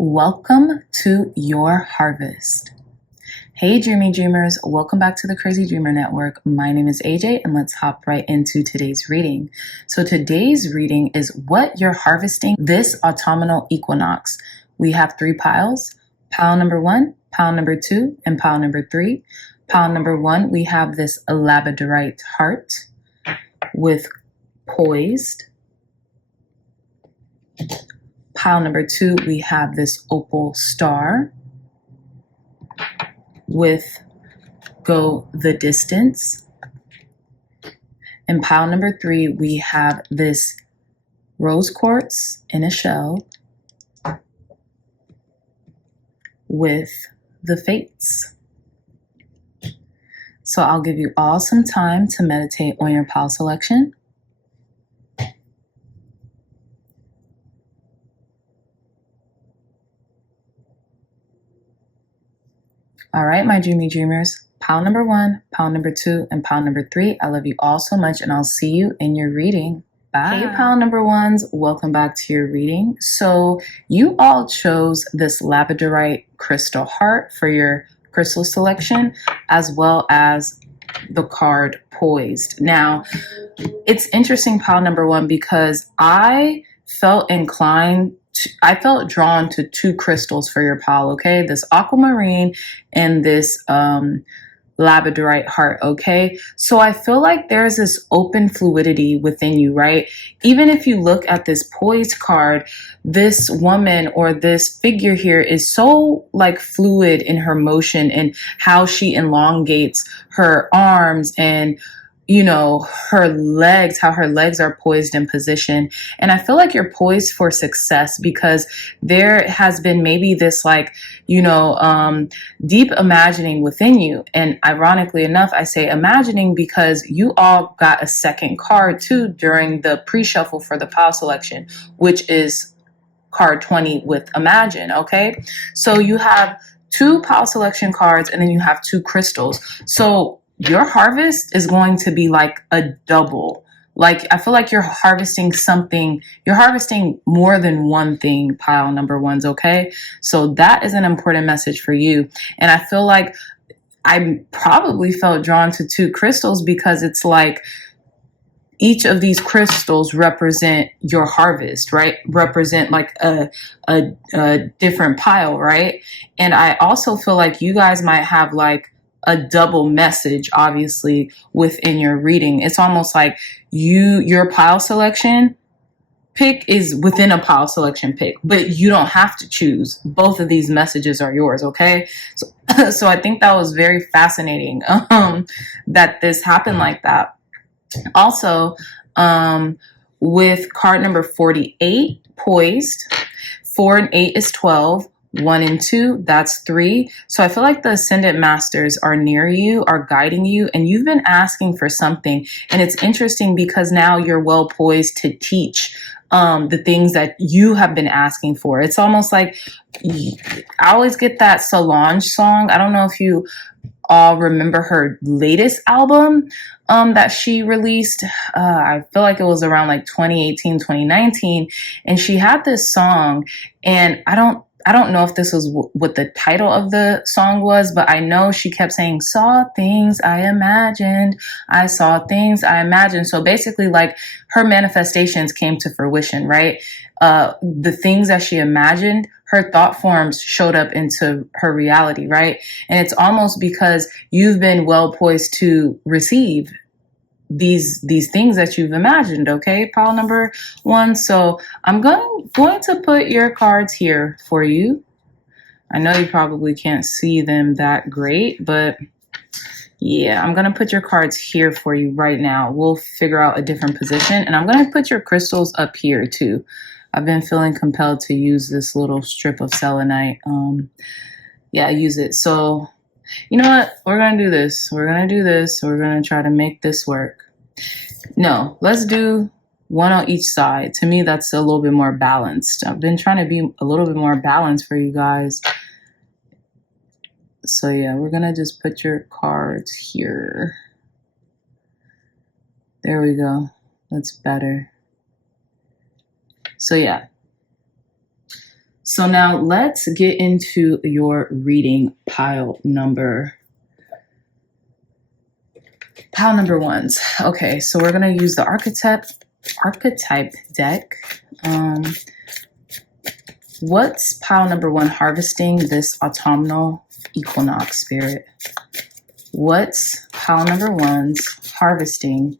Welcome to your harvest. Hey dreamy dreamers, welcome back to the Crazy Dreamer Network. My name is AJ and let's hop right into today's reading. So today's reading is what you're harvesting this autumnal equinox. We have 3 piles. Pile number 1, pile number 2, and pile number 3. Pile number 1, we have this Labradorite heart with poised. Pile number 2, we have this opal star with go the distance. In pile number 3, we have this rose quartz in a shell with the fates. So I'll give you all some time to meditate on your pile selection. All right, my dreamy dreamers, pile number 1, pile number 2, and pile number 3. I love you all so much, and I'll see you in your reading. Bye. Hey, pile number 1s, welcome back to your reading. So you all chose this Labradorite crystal heart for your crystal selection, as well as the card poised. Now, it's interesting, pile number 1, because I felt drawn to 2 crystals for your pile, okay? This aquamarine and this Labradorite heart, okay? So I feel like there's this open fluidity within you, right? Even if you look at this poised card, this woman or this figure here is so like fluid in her motion and how she elongates her arms and her legs, how her legs are poised in position. And I feel like you're poised for success because there has been maybe this deep imagining within you. And ironically enough, I say imagining because you all got a second card too during the pre-shuffle for the pile selection, which is card 20 with imagine, okay? So you have 2 pile selection cards and then you have 2 crystals. So your harvest is going to be like a double. Like, I feel like you're harvesting something. You're harvesting more than one thing, pile number 1s, okay? So that is an important message for you. And I feel like I probably felt drawn to 2 crystals because it's like each of these crystals represent your harvest, right? Represent like a different pile, right? And I also feel like you guys might have like a double message, obviously, within your reading. It's almost like your pile selection pick is within a pile selection pick, but you don't have to choose. Both of these messages are yours, okay? So I think that was very fascinating that this happened like that. Also, with card number 48, poised, 4 and 8 is 12. 1 and 2, that's 3. So I feel like the Ascendant Masters are near you, are guiding you, and you've been asking for something. And it's interesting because now you're well poised to teach the things that you have been asking for. It's almost like I always get that Solange song. I don't know if you all remember her latest album that she released. I feel like it was around like 2018, 2019. And she had this song, and I don't know if this was what the title of the song was, but I know she kept saying, saw things I imagined. I saw things I imagined. So basically like her manifestations came to fruition, right? The things that she imagined, her thought forms showed up into her reality, right? And it's almost because you've been well poised to receive these things that you've imagined, okay, pile number 1. So I'm going to put your cards here for you. I know you probably can't see them that great, but yeah, I'm going to put your cards here for you right now. We'll figure out a different position, and I'm going to put your crystals up here too. I've been feeling compelled to use this little strip of selenite. Yeah, use it. So you know what? We're going to do this. We're going to try to make this work. No, let's do 1 on each side. To me, that's a little bit more balanced. I've been trying to be a little bit more balanced for you guys. So yeah, we're going to just put your cards here. There we go. That's better. So yeah. So now let's get into your reading, pile number ones. Okay, so we're going to use the archetype deck. What's pile number one harvesting this autumnal equinox, Spirit? What's pile number one's harvesting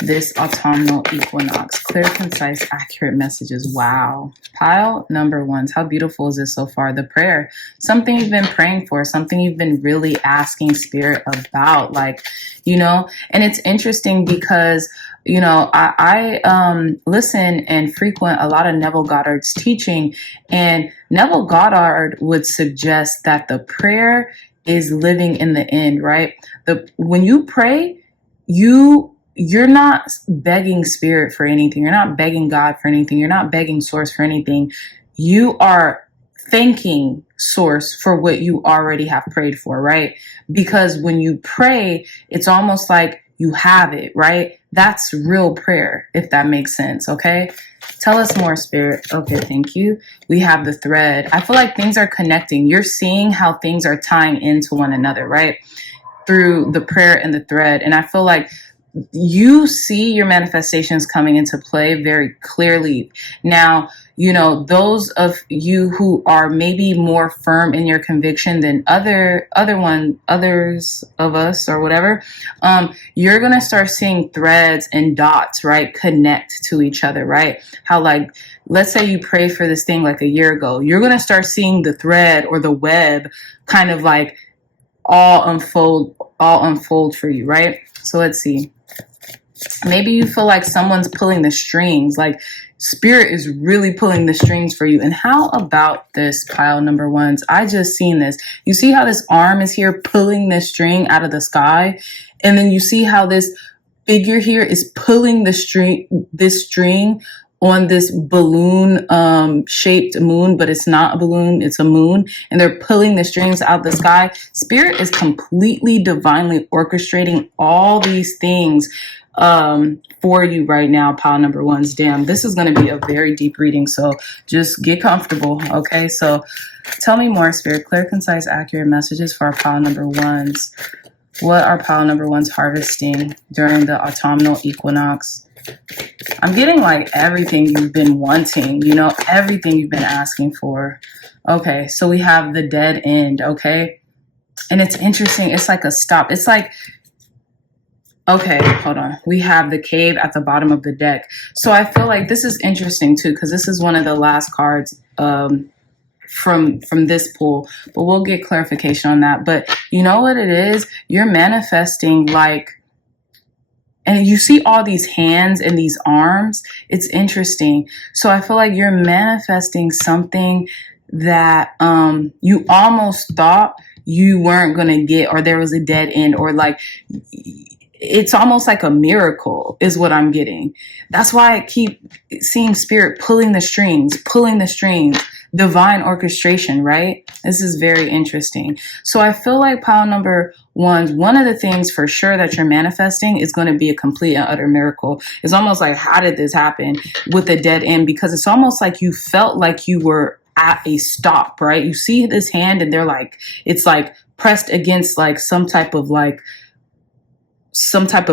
this autumnal equinox? Clear, concise, accurate messages. Wow. Pile number ones. How beautiful is this so far? The prayer, something you've been praying for, something you've been really asking Spirit about, like, you know, and it's interesting because, you know, I listen and frequent a lot of Neville Goddard's teaching, and Neville Goddard would suggest that the prayer is living in the end, right? When you pray, you're not begging Spirit for anything. You're not begging God for anything. You're not begging Source for anything. You are thanking Source for what you already have prayed for, right? Because when you pray, it's almost like you have it, right? That's real prayer, if that makes sense, okay? Tell us more, Spirit. Okay, thank you. We have the thread. I feel like things are connecting. You're seeing how things are tying into one another, right? Through the prayer and the thread. And I feel like you see your manifestations coming into play very clearly. Now, you know, those of you who are maybe more firm in your conviction than others of us or whatever, you're going to start seeing threads and dots, right, connect to each other, right? How, like, let's say you pray for this thing like a year ago, you're going to start seeing the thread or the web kind of like all unfold for you, right? So let's see. Maybe you feel like someone's pulling the strings, like Spirit is really pulling the strings for you. And how about this, pile number ones? I just seen this. You see how this arm is here pulling this string out of the sky? And then you see how this figure here is pulling this string on this balloon shaped moon, but it's not a balloon, it's a moon, and they're pulling the strings out of the sky. Spirit is completely divinely orchestrating all these things for you right now, pile number ones. Damn, this is going to be a very deep reading, so just get comfortable, okay? So tell me more, Spirit. Clear, concise, accurate messages for our pile number ones. What are pile number ones harvesting during the autumnal equinox? I'm getting like everything you've been wanting, you know, everything you've been asking for. Okay, so we have the dead end, okay? And it's interesting. It's like a stop. It's like, okay, hold on. We have the cave at the bottom of the deck. So I feel like this is interesting too, because this is one of the last cards from this pool, but we'll get clarification on that. But you know what it is? You're manifesting like, and you see all these hands and these arms. It's interesting. So I feel like you're manifesting something that you almost thought you weren't going to get, or there was a dead end, or like it's almost like a miracle is what I'm getting. That's why I keep seeing Spirit pulling the strings, divine orchestration, right? This is very interesting. So I feel like pile number ones, one of the things for sure that you're manifesting is going to be a complete and utter miracle. It's almost like, how did this happen with a dead end? Because it's almost like you felt like you were at a stop, right? You see this hand and they're like, it's like pressed against like some type of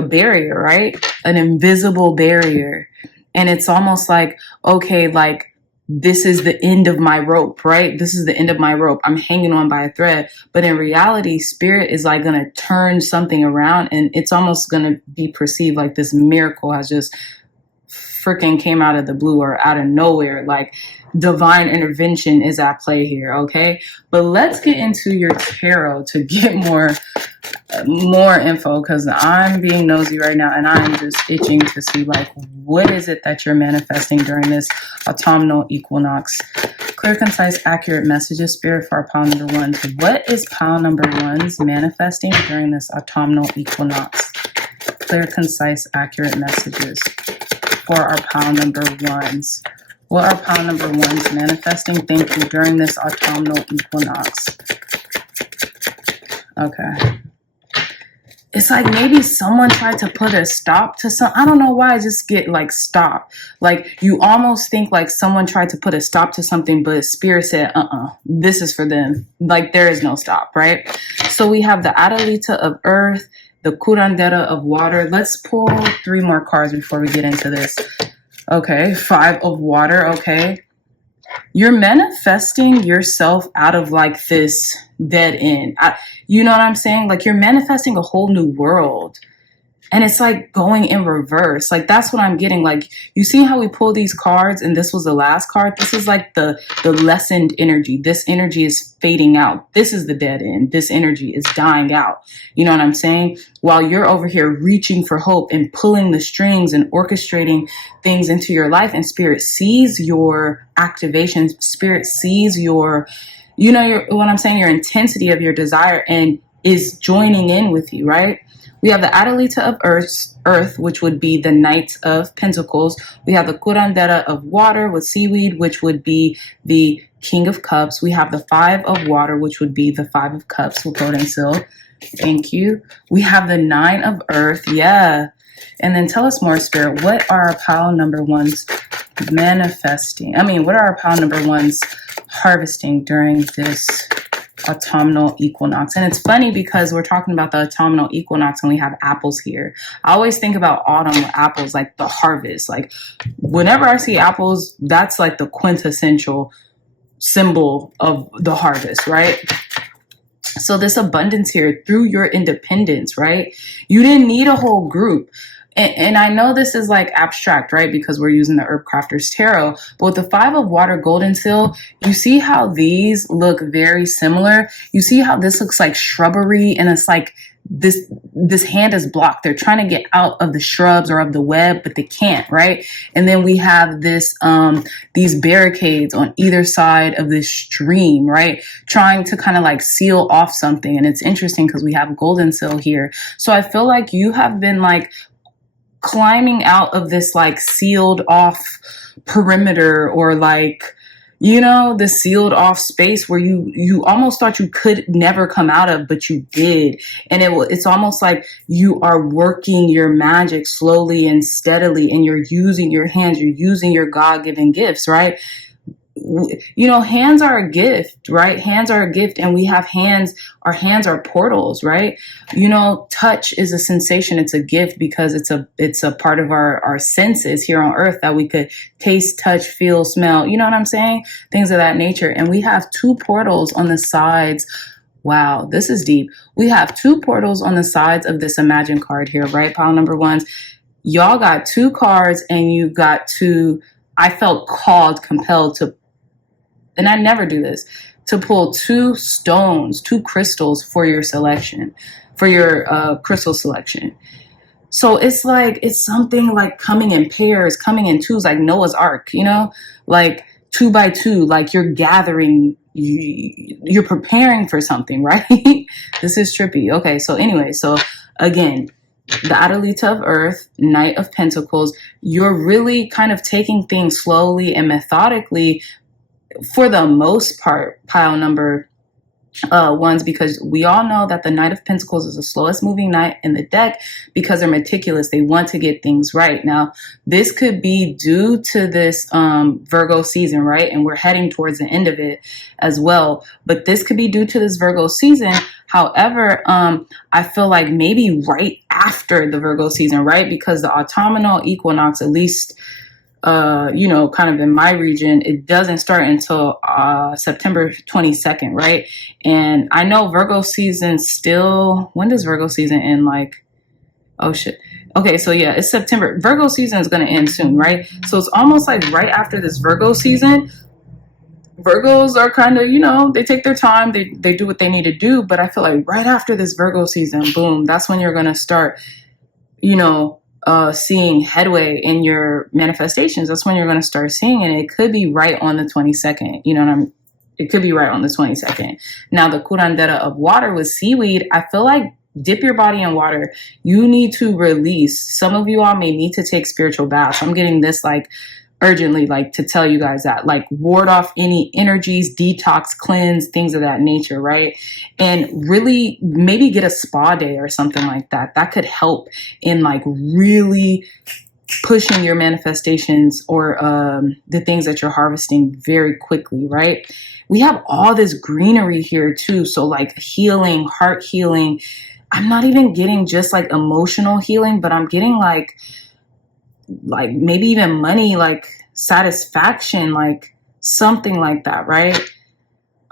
barrier, right? An invisible barrier. And it's almost like, okay, like this is the end of my rope, right? This is the end of my rope. I'm hanging on by a thread. But in reality, Spirit is like going to turn something around, and it's almost going to be perceived like this miracle has just freaking came out of the blue or out of nowhere. Like divine intervention is at play here, okay? But let's get into your tarot to get more info, because I'm being nosy right now and I'm just itching to see like what is it that you're manifesting during this autumnal equinox. Clear, concise, accurate messages, Spirit, for our pile number ones. What is pile number ones manifesting during this autumnal equinox? Clear, concise, accurate messages for our pile number ones. What are pile number ones manifesting? Thank you. During this autumnal equinox. Okay. it's like maybe someone tried to put a stop to some, I don't know why I just get like stop. Like you almost think like someone tried to put a stop to something, but spirit said, this is for them. Like there is no stop, right? So we have the Adalita of earth, the Curandera of water. Let's pull 3 more cards before we get into this. Okay, 5 of water, okay. You're manifesting yourself out of like this dead end. You know what I'm saying? Like you're manifesting a whole new world. And it's like going in reverse. Like that's what I'm getting. Like you see how we pull these cards and this was the last card? This is like the lessened energy. This energy is fading out. This is the dead end. This energy is dying out. You know what I'm saying? While you're over here reaching for hope and pulling the strings and orchestrating things into your life, and spirit sees your activation. Spirit sees your, you know, what I'm saying, your intensity of your desire and is joining in with you, right? We have the Adalita of earth, which would be the Knight of Pentacles. We have the Curandera of water with seaweed, which would be the King of Cups. We have the 5 of water, which would be the 5 of Cups with gold and silver. Thank you. We have the 9 of earth. Yeah. And then tell us more, Spirit. What are our pile number ones manifesting? What are our pile number ones harvesting during this autumnal equinox? And it's funny because we're talking about the autumnal equinox and we have apples here. I always think about autumn with apples, like the harvest. Like whenever I see apples, that's like the quintessential symbol of the harvest, right? So this abundance here through your independence, right? You didn't need a whole group. And I know this is like abstract, right? Because we're using the Herb Crafter's Tarot. But with the 5 of water, gold and seal, you see how these look very similar. You see how this looks like shrubbery and it's like this hand is blocked. They're trying to get out of the shrubs or of the web, but they can't, right? And then we have this these barricades on either side of this stream, right? Trying to kind of like seal off something. And it's interesting because we have golden seal here. So I feel like you have been like climbing out of this like sealed off perimeter or like, you know, the sealed off space where you almost thought you could never come out of, but you did. And it's almost like you are working your magic slowly and steadily and you're using your hands, you're using your God-given gifts, right? You know, hands are a gift, right? Hands are a gift and we have hands. Our hands are portals, right? You know, touch is a sensation. It's a gift because it's a part of our senses here on earth that we could taste, touch, feel, smell. You know what I'm saying? Things of that nature. And we have 2 portals on the sides. Wow, this is deep. We have 2 portals on the sides of this Imagine card here, right? Pile number ones. Y'all got 2 cards and you got 2. I felt compelled to, and I never do this, to pull 2 stones, 2 crystals for your selection, for your crystal selection. So it's like, it's something like coming in pairs, coming in twos, like Noah's Ark, you know, like 2 by 2, like you're gathering, you're preparing for something, right? This is trippy. Okay, so anyway, so again, the Adalita of earth, Knight of Pentacles, you're really kind of taking things slowly and methodically for the most part, pile number ones, because we all know that the Knight of Pentacles is the slowest moving knight in the deck because they're meticulous. They want to get things right. Now, this could be due to this Virgo season, right? And we're heading towards the end of it as well. But this could be due to this Virgo season. However, I feel like maybe right after the Virgo season, right? Because the autumnal equinox, at least you know, kind of in my region, it doesn't start until September 22nd, right? And I know Virgo season still, when does Virgo season end? Like, oh shit. Okay, so yeah, it's September. Virgo season is going to end soon, right? So it's almost like right after this Virgo season, Virgos are kind of, you know, they take their time, they do what they need to do. But I feel like right after this Virgo season, boom, that's when you're going to start, you know, seeing headway in your manifestations. That's when you're going to start seeing it. It could be right on the 22nd. You know what I'm, it could be right on the 22nd. Now the curandera of water with seaweed, I feel like dip your body in water. You need to release. Some of you all may need to take spiritual baths. I'm getting this like urgently, like, to tell you guys that, like, ward off any energies, detox, cleanse, things of that nature, right? And really maybe get a spa day or something like that. That could help in like really pushing your manifestations or the things that you're harvesting very quickly, right? We have all this greenery here too. So like healing, heart healing. I'm not even getting just like emotional healing, but I'm getting like maybe even money, like satisfaction, like something like that, right?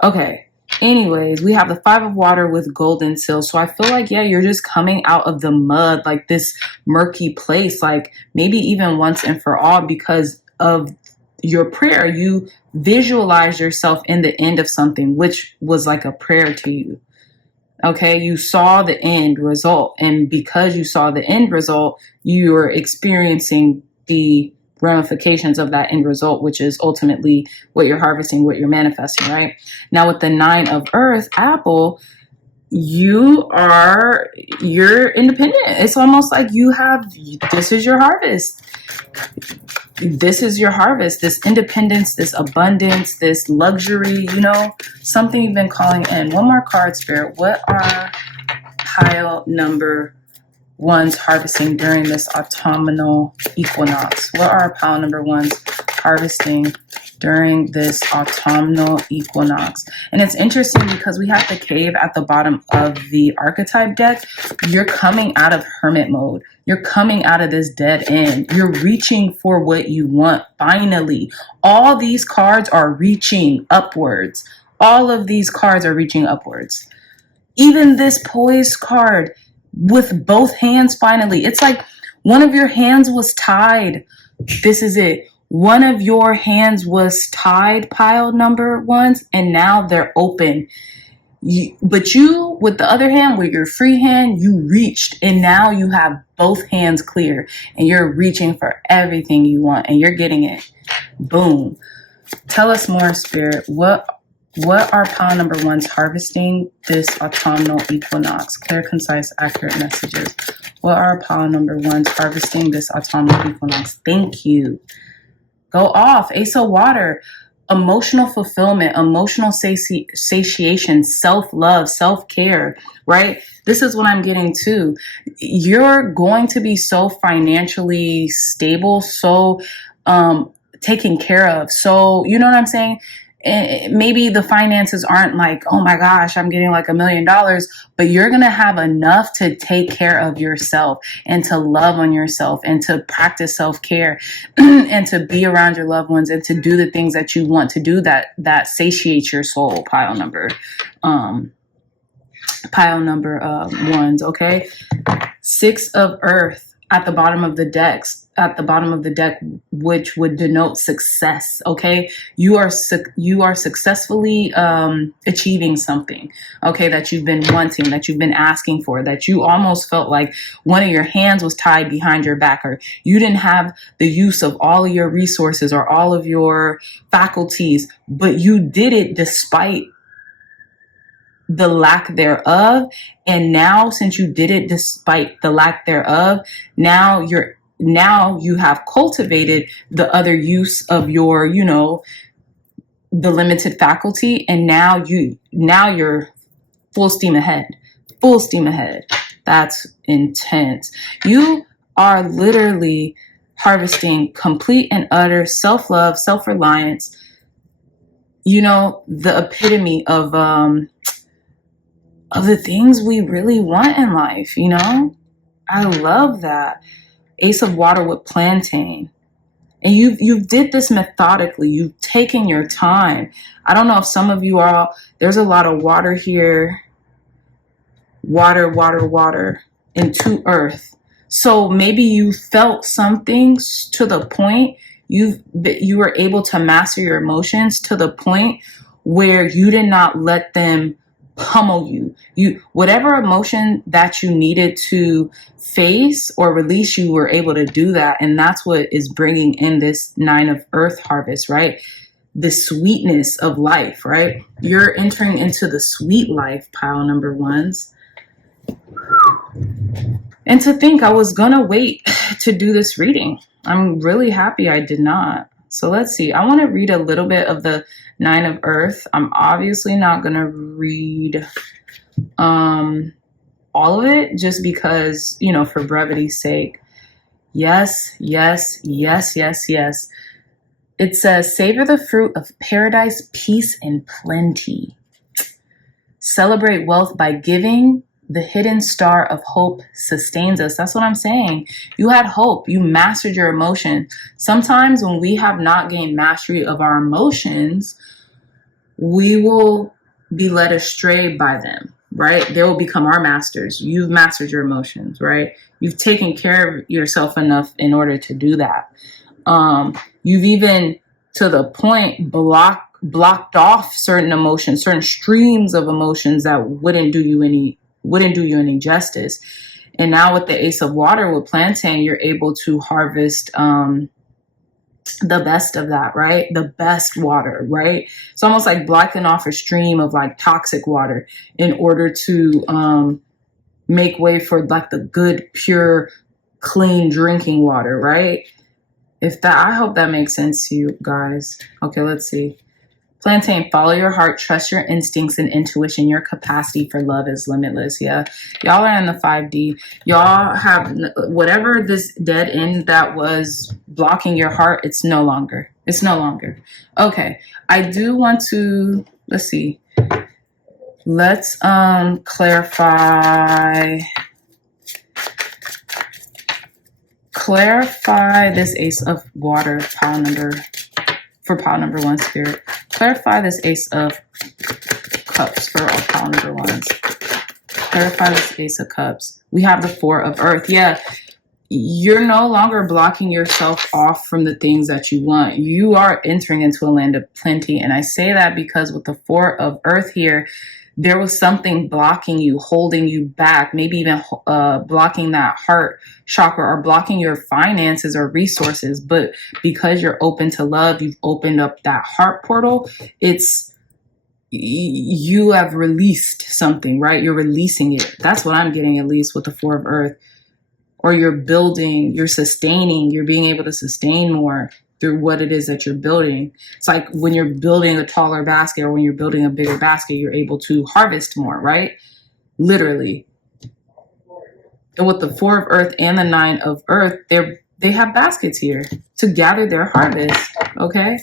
Okay. Anyways, we have the 5 of water with golden seal. So I feel like, yeah, you're just coming out of the mud, like this murky place, like maybe even once and for all, because of your prayer. You visualize yourself in the end of something, which was like a prayer to you. Okay, you saw the end result. And because you saw the end result, you're experiencing the ramifications of that end result, which is ultimately what you're harvesting, what you're manifesting, right? Now with the 9 of earth, Apple, you're independent. It's almost like this is your harvest. This is your harvest, this independence, this abundance, this luxury, something you've been calling in. One more card, Spirit. What are pile number ones harvesting during this autumnal equinox? What are pile number ones harvesting during this autumnal equinox? And it's interesting because we have the cave at the bottom of the archetype deck. You're coming out of hermit mode. You're coming out of this dead end. You're reaching for what you want. Finally, all these cards are reaching upwards. All of these cards are reaching upwards. Even this poised card with both hands, finally. It's like one of your hands was tied. This is it. One of your hands was tied, pile number ones, and now they're open. But you, with the other hand, with your free hand, you reached, and now you have both hands clear, and you're reaching for everything you want, and you're getting it. Boom. Tell us more, Spirit. What are pile number ones harvesting this autumnal equinox? Clear, concise, accurate messages. What are pile number ones harvesting this autumnal equinox? Thank you. Go off. Ace of water. Emotional fulfillment, emotional satiation, self-love, self-care, right? This is what I'm getting too. You're going to be so financially stable, so taken care of. So, you know what I'm saying? Maybe the finances aren't like, oh my gosh, I'm getting like $1 million, but you're going to have enough to take care of yourself and to love on yourself and to practice self-care and to be around your loved ones and to do the things that you want to do that satiate your soul. Pile number ones. Okay. 6 of earth at the bottom of the deck, which would denote success. Okay. You are successfully achieving something, okay, that you've been wanting, that you've been asking for, that you almost felt like one of your hands was tied behind your back, or you didn't have the use of all of your resources or all of your faculties, but you did it despite the lack thereof. And now, since you did it despite the lack thereof, now you have cultivated the other use of your, the limited faculty. And now you're full steam ahead. That's intense. You are literally harvesting complete and utter self-love, self-reliance, the epitome of the things we really want in life, I love that. Ace of water with plantain. And you did this methodically. You've taken your time. I don't know if some of you are, there's a lot of water here. Water into earth. So maybe you felt something to the point you were able to master your emotions to the point where you did not let them pummel you. Whatever emotion that you needed to face or release, you were able to do that. And that's what is bringing in this 9 of earth harvest, right? The sweetness of life, right? You're entering into the sweet life, pile number ones. And to think I was gonna wait to do this reading. I'm really happy I did not. So let's see. I want to read a little bit of the Nine of Earth. I'm obviously not going to read all of it just because, you know, for brevity's sake. Yes, yes, yes, yes, yes. It says, savor the fruit of paradise, peace, and plenty. Celebrate wealth by giving. The hidden star of hope sustains us. That's what I'm saying. You had hope. You mastered your emotion. Sometimes when we have not gained mastery of our emotions, we will be led astray by them, right? They will become our masters. You've mastered your emotions, right? You've taken care of yourself enough in order to do that. You've even, to the point, blocked off certain emotions, certain streams of emotions that wouldn't do you any justice. And now with the Ace of Water with plantain, you're able to harvest the best of that, right? The best water, right? It's almost like blocking off a stream of like toxic water in order to make way for like the good, pure, clean drinking water, right? I hope that makes sense to you guys. Okay, let's see. Plantain, follow your heart, trust your instincts and intuition. Your capacity for love is limitless. Yeah, y'all are in the 5D. Y'all have whatever this dead end that was blocking your heart. It's no longer. It's no longer. Okay, I do want to, let's see. Let's clarify this Ace of Water pile number. For pile number 1, Spirit. Clarify this Ace of Cups for all pile number 1s. Clarify this Ace of Cups. We have the 4 of Earth. Yeah, you're no longer blocking yourself off from the things that you want. You are entering into a land of plenty. And I say that because with the 4 of Earth here, there was something blocking you, holding you back, maybe even blocking that heart chakra or blocking your finances or resources. But because you're open to love, you've opened up that heart portal. You have released something, right? You're releasing it. That's what I'm getting, at least with the 4 of Earth. Or you're building, you're sustaining, you're being able to sustain more through what it is that you're building. It's like when you're building a taller basket or when you're building a bigger basket, you're able to harvest more, right? Literally. And with the 4 of Earth and the 9 of Earth, they have baskets here to gather their harvest, okay?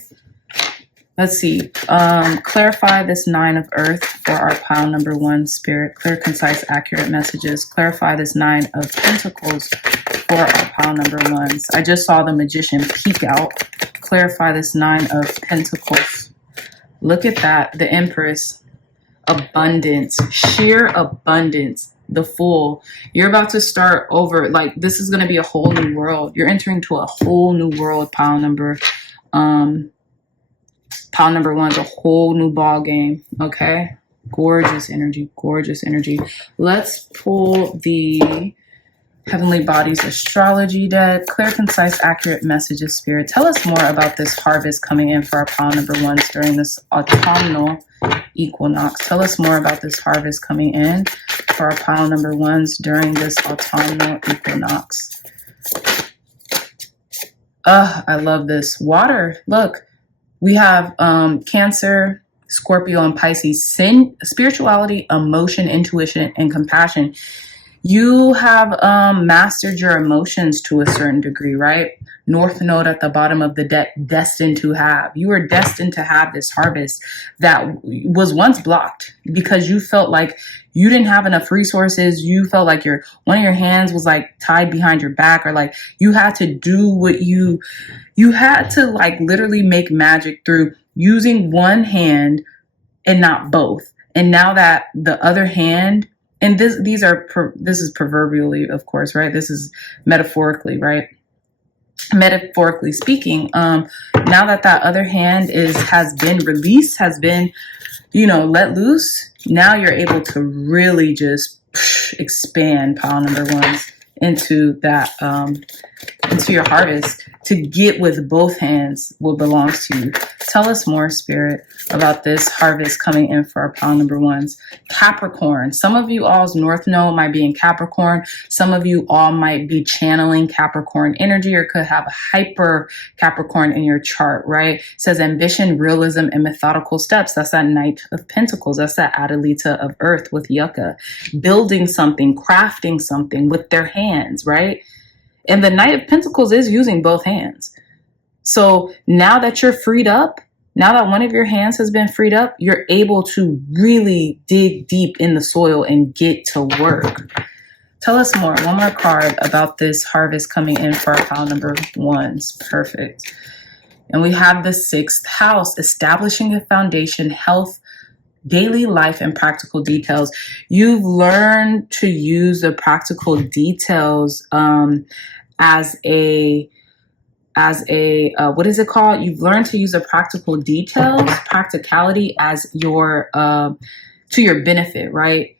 Let's see. Clarify this 9 of Earth for our pile number 1, Spirit. Clear, concise, accurate messages. Clarify this 9 of Pentacles for our pile number 1s. I just saw the Magician peek out. Clarify this 9 of Pentacles. Look at that. The Empress. Abundance. Sheer abundance. The Fool. You're about to start over. Like, this is going to be a whole new world. You're entering to a whole new world, pile number 1's a whole new ball game. Okay. Gorgeous energy. Gorgeous energy. Let's pull the Heavenly Bodies Astrology deck. Clear, concise, accurate messages, Spirit. Tell us more about this harvest coming in for our pile number 1s during this autumnal equinox. Tell us more about this harvest coming in for our pile number 1s during this autumnal equinox. I love this. Water. Look. We have Cancer, Scorpio, and Pisces. Sin, spirituality, emotion, intuition, and compassion. You have mastered your emotions to a certain degree, right? North Node at the bottom of the deck, destined to have. You were destined to have this harvest that was once blocked because you felt like you didn't have enough resources. You felt like one of your hands was like tied behind your back, or like you had to do what you had to like literally make magic through using one hand and not both. And now that the other hand, and this is proverbially, of course, right? This is metaphorically, right? Metaphorically speaking, now that other hand has been released, has been, let loose. Now you're able to really just expand pile number 1s into that into your harvest, to get with both hands what belongs to you. Tell us more, Spirit, about this harvest coming in for our pile number ones. Capricorn. Some of you all's North Node might be in Capricorn. Some of you all might be channeling Capricorn energy or could have a hyper Capricorn in your chart, right? It says ambition, realism, and methodical steps. That's that Knight of Pentacles. That's that Adelita of Earth with Yucca. Building something, crafting something with their hands, right? And the Knight of Pentacles is using both hands. So now that you're freed up, now that one of your hands has been freed up, you're able to really dig deep in the soil and get to work. Tell us more. One more card about this harvest coming in for our pile number ones. Perfect. And we have the 6th house, establishing a foundation, health, daily life, and practical details. You've learned to use the practical details as a what is it called? You've learned to use the practical details, practicality as your to your benefit, right?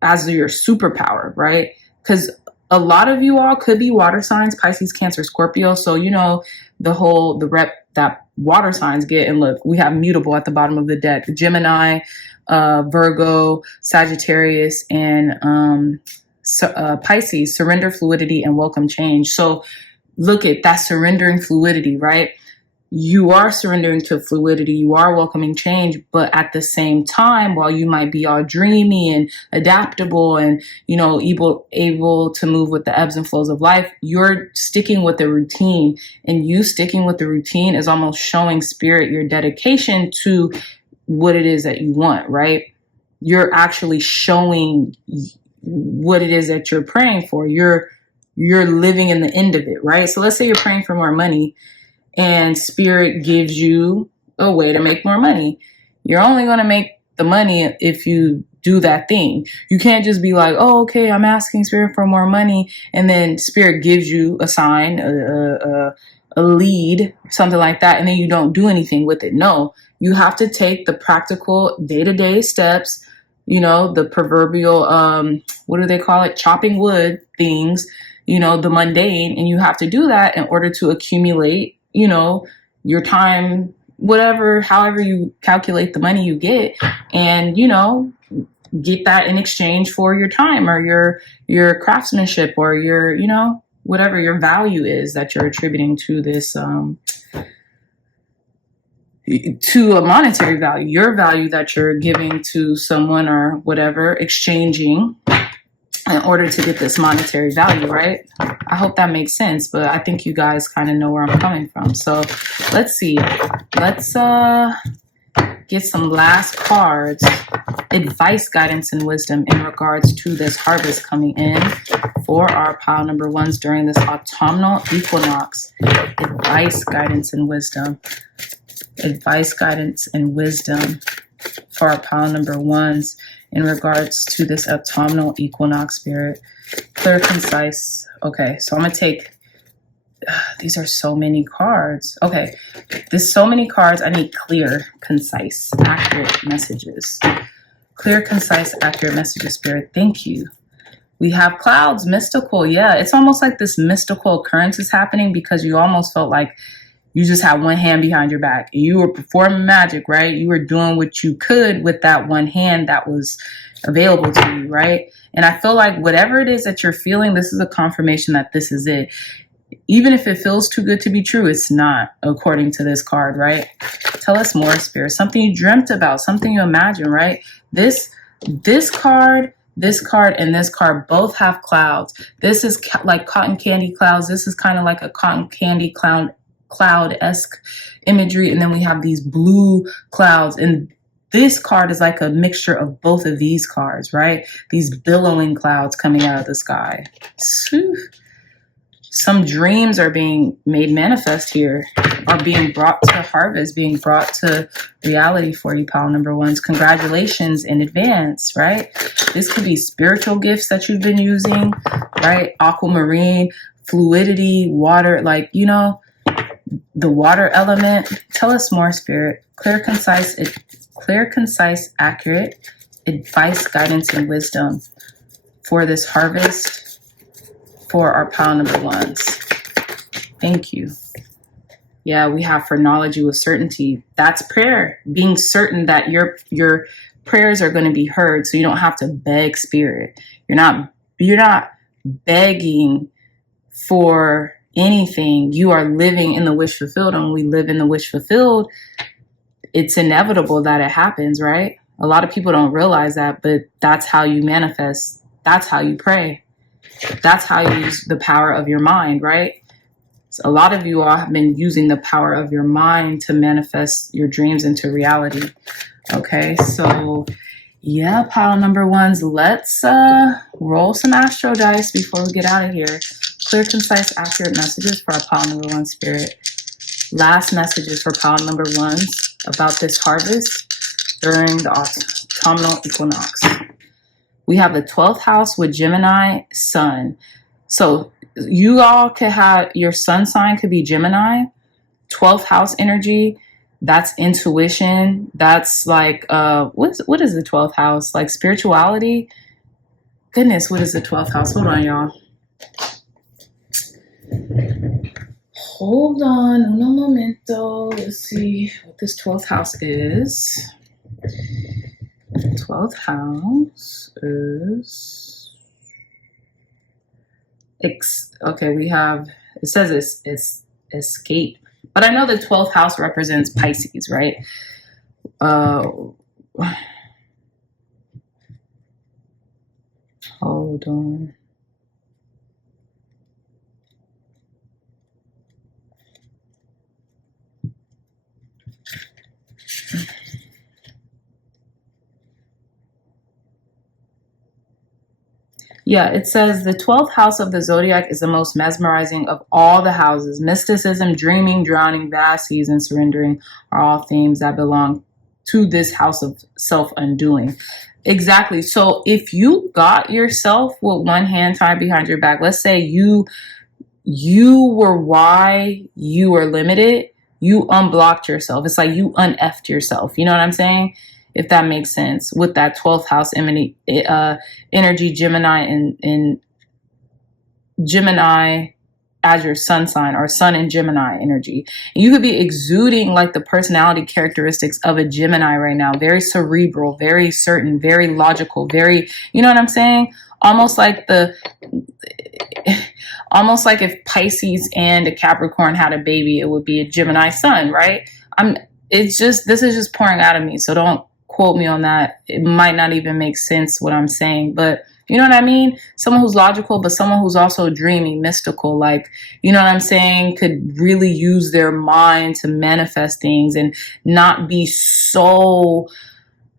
As your superpower, right? Because a lot of you all could be water signs, Pisces, Cancer, Scorpio. So you know the rep that water signs get. And look, we have mutable at the bottom of the deck: Gemini, Virgo, Sagittarius, and Pisces. Surrender, fluidity, and welcome change. So look at that, surrendering fluidity, right? You are surrendering to fluidity. You are welcoming change. But at the same time, while you might be all dreamy and adaptable and, you know, able to move with the ebbs and flows of life, you're sticking with the routine. And you sticking with the routine is almost showing Spirit your dedication to what it is that you want, right? You're actually showing what it is that you're praying for. You're living in the end of it, right? So let's say you're praying for more money and Spirit gives you a way to make more money. You're only going to make the money if you do that thing. You can't just be like, oh, okay, I'm asking Spirit for more money, and then Spirit gives you a sign, a lead, something like that, and then you don't do anything with it. No, you have to take the practical day-to-day steps, you know, the proverbial, what do they call it? Chopping wood things, you know, the mundane. And you have to do that in order to accumulate, you know, your time, whatever, however you calculate the money you get, and, you know, get that in exchange for your time or your craftsmanship or your, you know, whatever your value is that you're attributing to this, to a monetary value, your value that you're giving to someone or whatever, exchanging in order to get this monetary value, right? I hope that makes sense, but I think you guys kind of know where I'm coming from. So let's see. Let's get some last cards, advice, guidance, and wisdom in regards to this harvest coming in for our pile number ones during this autumnal equinox. Advice, guidance, and wisdom. Advice, guidance, and wisdom for our pile number ones in regards to this autumnal equinox, Spirit. Clear, concise. Okay, so I'm going to take, these are so many cards. Okay, there's so many cards. I need clear, concise, accurate messages. Clear, concise, accurate messages, Spirit. Thank you. We have clouds, mystical. Yeah, it's almost like this mystical occurrence is happening because you almost felt like you just had one hand behind your back. You were performing magic, right? You were doing what you could with that one hand that was available to you, right? And I feel like whatever it is that you're feeling, this is a confirmation that this is it. Even if it feels too good to be true, it's not, according to this card, right? Tell us more, Spirit. Something you dreamt about, something you imagine, right? This card, and this card both have clouds. This is like cotton candy clouds. This is kind of like a cotton candy cloud-esque imagery, and then we have these blue clouds, and this card is like a mixture of both of these cards, right? These billowing clouds coming out of the sky. Some dreams are being made manifest here, are being brought to harvest, being brought to reality for you, pile number ones. Congratulations in advance, right? This could be spiritual gifts that you've been using, right? Aquamarine, fluidity, water, like, you know, the water element. Tell us more, Spirit. Clear, concise, accurate advice, guidance, and wisdom for this harvest for our pile number ones. Thank you. Yeah, we have for knowledge with certainty. That's prayer. Being certain that your prayers are going to be heard, so you don't have to beg spirit. You're not begging for anything. You are living in the wish fulfilled. And when we live in the wish fulfilled, it's inevitable that it happens, right? A lot of people don't realize that, but that's how you manifest. That's how you pray. That's how you use the power of your mind, right? So a lot of you all have been using the power of your mind to manifest your dreams into reality. Okay, so yeah, pile number ones, let's roll some astro dice before we get out of here. Clear, concise, accurate messages for our pile number one spirit. Last messages for pile number ones about this harvest during the autumnal equinox. We have the 12th house with Gemini sun. So you all could have, your sun sign could be Gemini. 12th house energy, that's intuition. That's like, what is the 12th house? Like spirituality? Goodness, what is the 12th house? Hold on, y'all. Hold on, uno momento. Let's see what this 12th house is. 12th house is okay. We have, it says it's escape, but I know the 12th house represents Pisces, right? Hold on. Yeah, it says the 12th house of the zodiac is the most mesmerizing of all the houses. Mysticism, dreaming, drowning, vast seas, and surrendering are all themes that belong to this house of self-undoing. Exactly. So if you got yourself with one hand tied behind your back, let's say you were why you were limited, you unblocked yourself. It's like you uneffed yourself. You know what I'm saying? If that makes sense, with that 12th house energy, Gemini and Gemini as your sun sign, or sun and Gemini energy. And you could be exuding like the personality characteristics of a Gemini right now. Very cerebral, very certain, very logical, very, you know what I'm saying? Almost like if Pisces and a Capricorn had a baby, it would be a Gemini sun, right? This is just pouring out of me. So don't quote me on that. It might not even make sense what I'm saying, but you know what I mean? Someone who's logical, but someone who's also dreamy, mystical, like, you know what I'm saying? Could really use their mind to manifest things and not be so,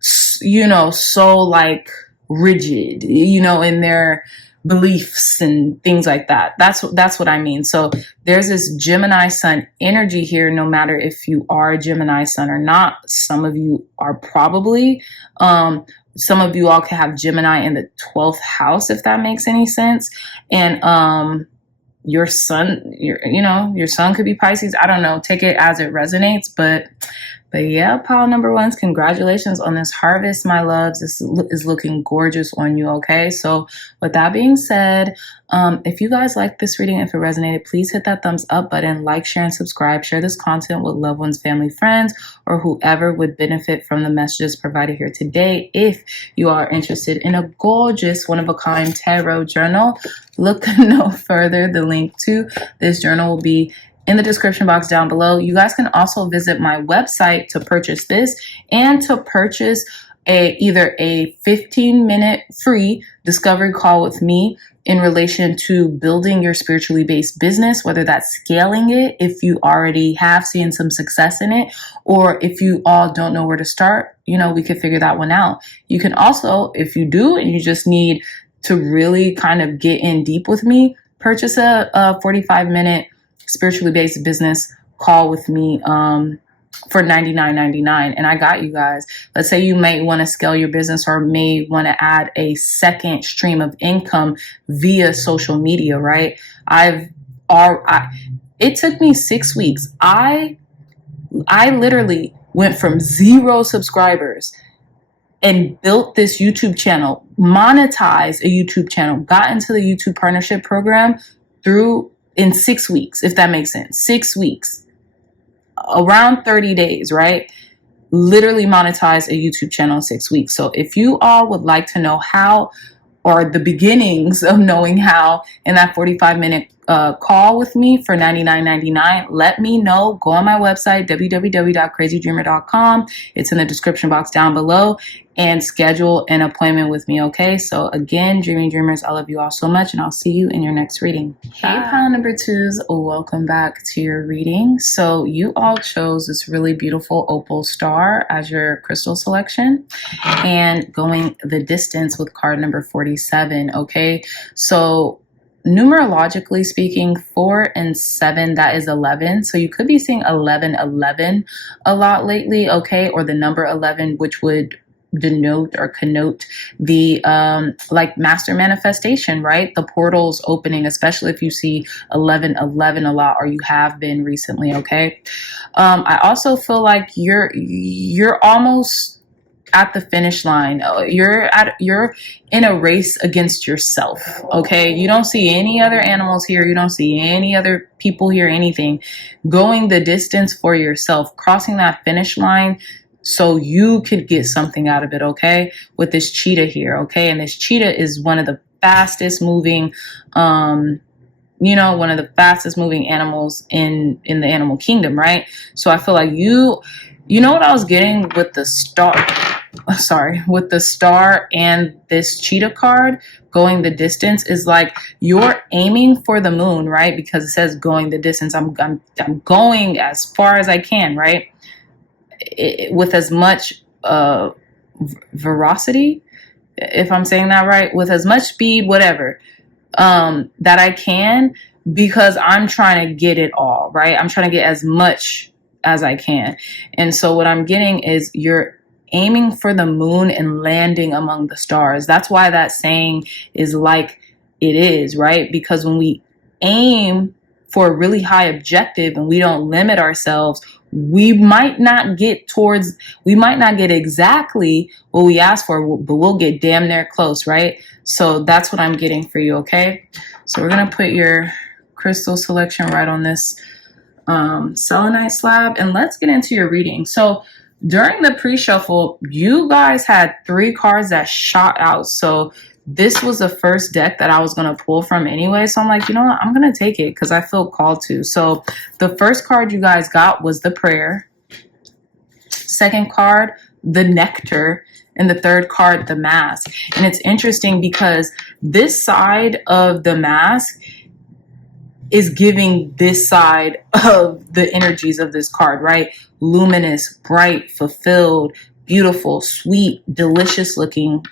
so like rigid, in their beliefs and things like that. That's what I mean. So there's this Gemini sun energy here, no matter if you are a Gemini sun or not. Some of you are probably, some of you all can have Gemini in the 12th house, if that makes any sense. And your sun, your sun could be Pisces. I don't know. Take it as it resonates. But yeah, pile number ones, congratulations on this harvest, my loves. This is looking gorgeous on you, okay? So with that being said, if you guys like this reading, if it resonated, please hit that thumbs up button, like, share, and subscribe. Share this content with loved ones, family, friends, or whoever would benefit from the messages provided here today. If you are interested in a gorgeous, one-of-a-kind tarot journal, look no further. The link to this journal will be in the description box down below. You guys can also visit my website to purchase this and to purchase either a 15-minute free discovery call with me in relation to building your spiritually based business, whether that's scaling it, if you already have seen some success in it, or if you all don't know where to start, we could figure that one out. You can also, if you do, and you just need to really kind of get in deep with me, purchase a 45-minute spiritually based business call with me for $99.99, and I got you guys. Let's say you might want to scale your business or may want to add a second stream of income via social media, right? It took me 6 weeks. I literally went from 0 subscribers and built this YouTube channel, monetized a YouTube channel, got into the YouTube partnership program in 6 weeks, if that makes sense. 6 weeks, around 30 days, right? Literally monetized a YouTube channel in 6 weeks. So if you all would like to know how, or the beginnings of knowing how, in that 45-minute call with me for $99.99, let me know. Go on my website, www.crazydreamer.com. It's in the description box down below, and schedule an appointment with me, okay? So again, Dreaming Dreamers, I love you all so much, and I'll see you in your next reading. Hey, pile number 2s, welcome back to your reading. So you all chose this really beautiful opal star as your crystal selection, and going the distance with card number 47, okay? So numerologically speaking, 4 and 7, that is 11. So you could be seeing 1111 a lot lately, okay? Or the number 11, which would denote or connote the like master manifestation, right? The portals opening, especially if you see 1111 a lot, or you have been recently, okay? I also feel like you're almost at the finish line. You're in a race against yourself, okay? You don't see any other animals here. You don't see any other people here, anything. Going the distance for yourself, crossing that finish line so you could get something out of it, okay? With this cheetah here, okay? And this cheetah is one of the fastest moving, one of the fastest moving animals in the animal kingdom, right? So I feel like you know what I was getting with the star, with the star and this cheetah card, going the distance, is like you're aiming for the moon, right? Because it says going the distance. I'm going as far as I can, right? With as much veracity, if I'm saying that right, with as much speed, whatever, that I can, because I'm trying to get it all, right? I'm trying to get as much as I can. And so what I'm getting is you're aiming for the moon and landing among the stars. That's why that saying is like it is, right? Because when we aim for a really high objective and we don't limit ourselves, we might not get exactly what we asked for, but we'll get damn near close, right? So that's what I'm getting for you, okay? So we're going to put your crystal selection right on this selenite slab, and let's get into your reading. So during the pre-shuffle, you guys had 3 cards that shot out. So this was the first deck that I was going to pull from anyway. So I'm like, you know what? I'm going to take it because I feel called to. So the first card you guys got was the prayer. Second card, the nectar. And the third card, the mask. And it's interesting because this side of the mask is giving this side of the energies of this card, right? Luminous, bright, fulfilled, beautiful, sweet, delicious looking,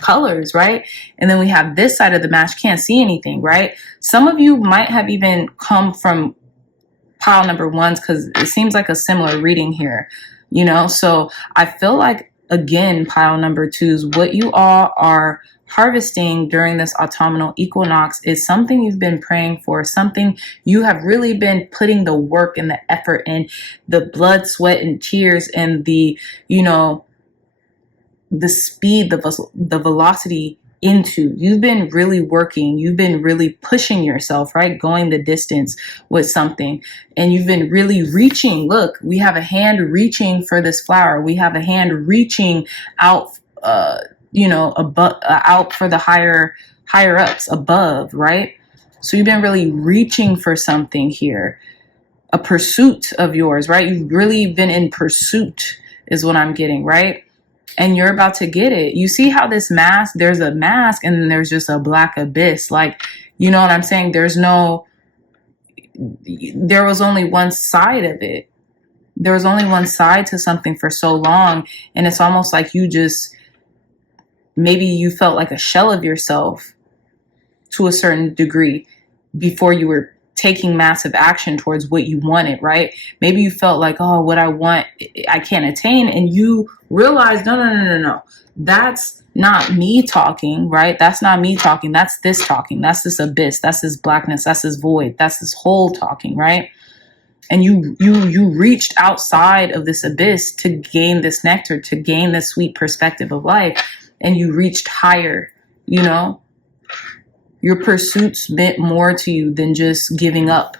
colors, right? And then we have this side of the mask, can't see anything, right? Some of you might have even come from pile number 1s because it seems like a similar reading here, So I feel like, again, pile number 2s, what you all are harvesting during this autumnal equinox is something you've been praying for, something you have really been putting the work and the effort and the blood, sweat, and tears and the, the speed, the velocity into. You've been really working. You've been really pushing yourself, right? Going the distance with something. And you've been really reaching. Look, we have a hand reaching for this flower. We have a hand reaching out, above, out for the higher ups above, right? So you've been really reaching for something here, a pursuit of yours, right? You've really been in pursuit is what I'm getting, right? And you're about to get it. You see how this mask, there's a mask and then there's just a black abyss. Like, you know what I'm saying? There was only one side of it. There was only one side to something for so long. And it's almost like maybe you felt like a shell of yourself to a certain degree before you were taking massive action towards what you wanted, right? Maybe you felt like, oh, what I want, I can't attain. And you realize, no. That's not me talking, right? That's not me talking. That's this talking. That's this abyss. That's this blackness. That's this void. That's this hole talking, right? And you reached outside of this abyss to gain this nectar, to gain this sweet perspective of life, and you reached higher. You know, your pursuits meant more to you than just giving up,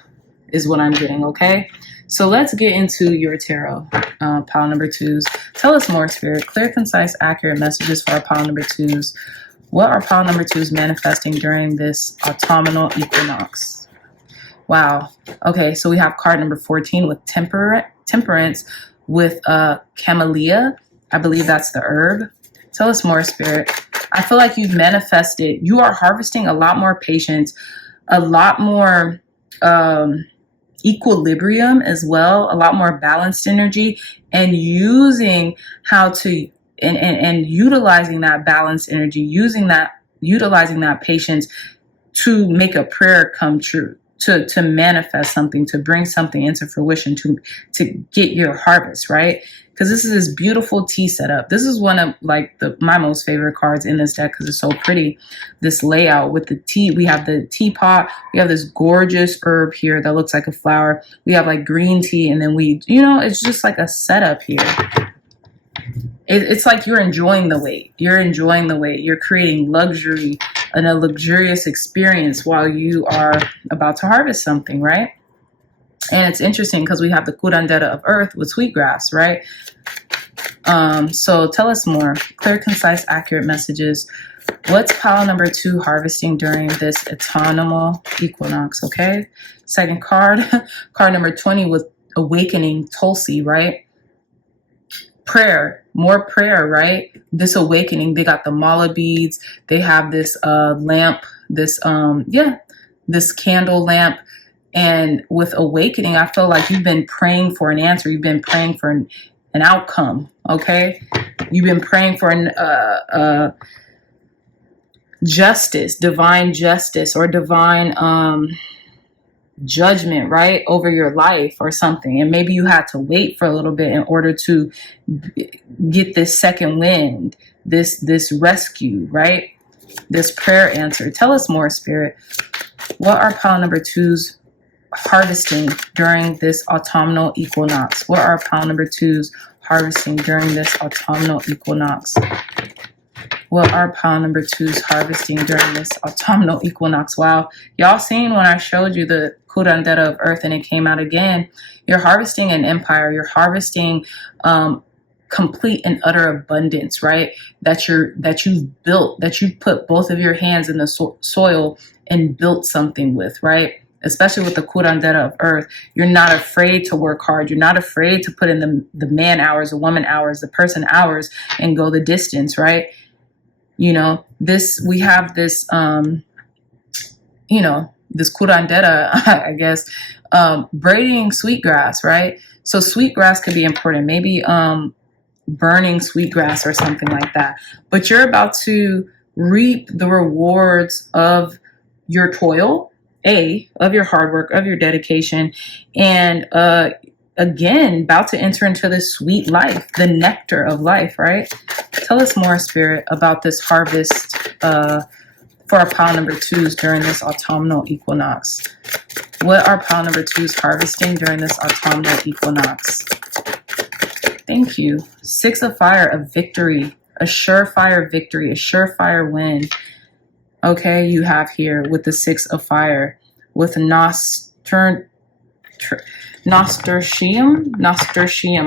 is what I'm getting. Okay, so let's get into your tarot, pile number twos. Tell us more, Spirit. Clear, concise, accurate messages for our pile number twos. What are pile number twos manifesting during this autumnal equinox? Wow. Okay, so we have card number 14 with temperance with camellia. I believe that's the herb. Tell us more, Spirit. I feel like you've manifested. You are harvesting a lot more patience, a lot more equilibrium as well, a lot more balanced energy, and using how to and utilizing that balanced energy, utilizing that patience to make a prayer come true. To manifest something, to bring something into fruition, to get your harvest, right? Because this is this beautiful tea setup. This is one of like my most favorite cards in this deck because it's so pretty. This layout with the tea. We have the teapot. We have this gorgeous herb here that looks like a flower. We have like green tea, and then it's just like a setup here. It's like you're enjoying the wait. You're enjoying the wait. You're creating luxury and a luxurious experience while you are about to harvest something, right? And it's interesting because we have the curandera of earth with sweetgrass, right? So tell us more. Clear, concise, accurate messages. What's pile number 2 harvesting during this autumnal equinox, okay? Second card, card number 20 with awakening Tulsi, right? Prayer, more prayer, right? This awakening, they got the mala beads. They have this lamp, this candle lamp. And with awakening, I feel like you've been praying for an answer. You've been praying for an outcome, okay? You've been praying for an justice, divine justice, or divine judgment, right, over your life or something. And maybe you had to wait for a little bit in order to get this second wind, this rescue, right? This prayer answer. Tell us more, Spirit. What are pile number 2's harvesting during this autumnal equinox? What are pile number 2's harvesting during this autumnal equinox? What are pile number 2's harvesting during this autumnal equinox? Wow. Y'all seen when I showed you the curandera of earth and it came out again? You're harvesting an empire. You're harvesting complete and utter abundance, right? That you've built, that you've put both of your hands in the soil and built something with, right? Especially with the curandera of earth. You're not afraid to work hard. You're not afraid to put in the man hours, the woman hours, the person hours, and go the distance, right? You know, we have this, this curandera, I guess, braiding sweetgrass, right? So sweetgrass could be important. Maybe burning sweetgrass or something like that. But you're about to reap the rewards of your toil, of your hard work, of your dedication, and again, about to enter into this sweet life, the nectar of life, right? Tell us more, Spirit, about this harvest for our pile number 2's during this autumnal equinox. What are pile number 2's harvesting during this autumnal equinox? Thank you. 6 of fire, of victory, a surefire victory, a surefire win. Okay, you have here with the 6 of fire, with nasturtium.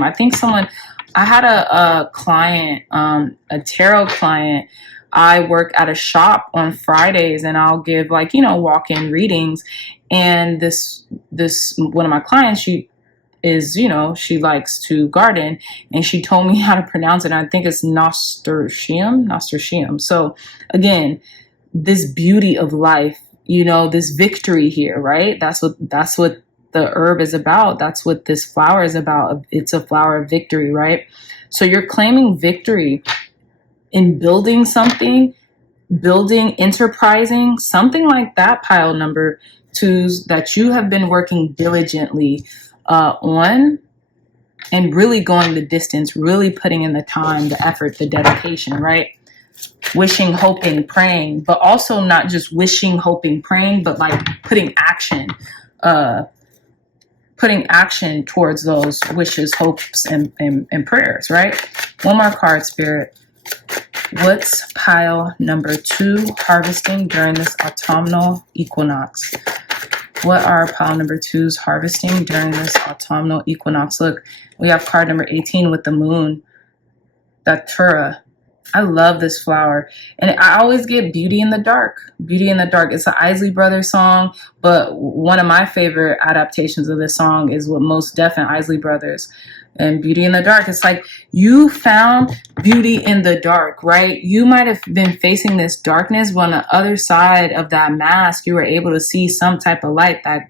I think I had a client, a tarot client. I work at a shop on Fridays and I'll give walk-in readings. And this one of my clients, she likes to garden, and she told me how to pronounce it. I think it's nasturtium. So again, this beauty of life, this victory here, right? That's what the herb is about. That's what this flower is about. It's a flower of victory, right? So you're claiming victory in building something, enterprising, something like that, pile number 2's, that you have been working diligently on, and really going the distance, really putting in the time, the effort, the dedication, right? Wishing, hoping, praying, but also not just wishing, hoping, praying, but like putting action, putting action towards those wishes, hopes, and prayers, right? One more card, Spirit. What's pile number 2 harvesting during this autumnal equinox? What are pile number 2's harvesting during this autumnal equinox? Look, we have card number 18 with the moon, Datura. I love this flower. And I always get Beauty in the Dark. Beauty in the Dark. It's an Isley Brothers song, but one of my favorite adaptations of this song is with Most Def and Isley Brothers. And Beauty in the Dark. It's like you found beauty in the dark, right? You might have been facing this darkness, but on the other side of that mask, you were able to see some type of light that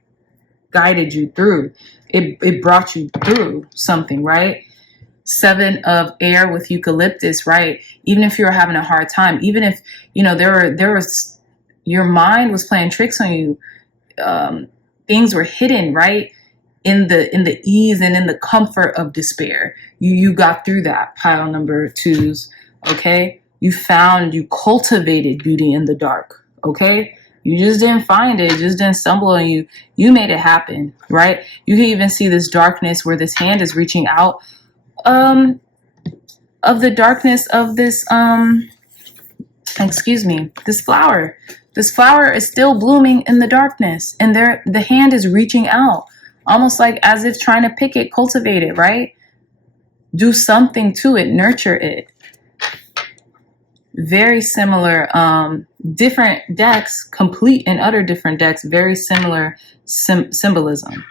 guided you through. It brought you through something, right? 7 of air with eucalyptus, right? Even if you were having a hard time, even if, you know, there was, your mind was playing tricks on you, things were hidden, right? In the ease and in the comfort of despair. You got through that, pile number 2's, okay? You cultivated beauty in the dark, okay? You just didn't find it, just didn't stumble on you. You made it happen, right? You can even see this darkness where this hand is reaching out, of the darkness of this, this flower. This flower is still blooming in the darkness, and the hand is reaching out, almost like as if trying to pick it, cultivate it, right? Do something to it, nurture it. Very similar, different decks, complete and utter different decks, very similar symbolism.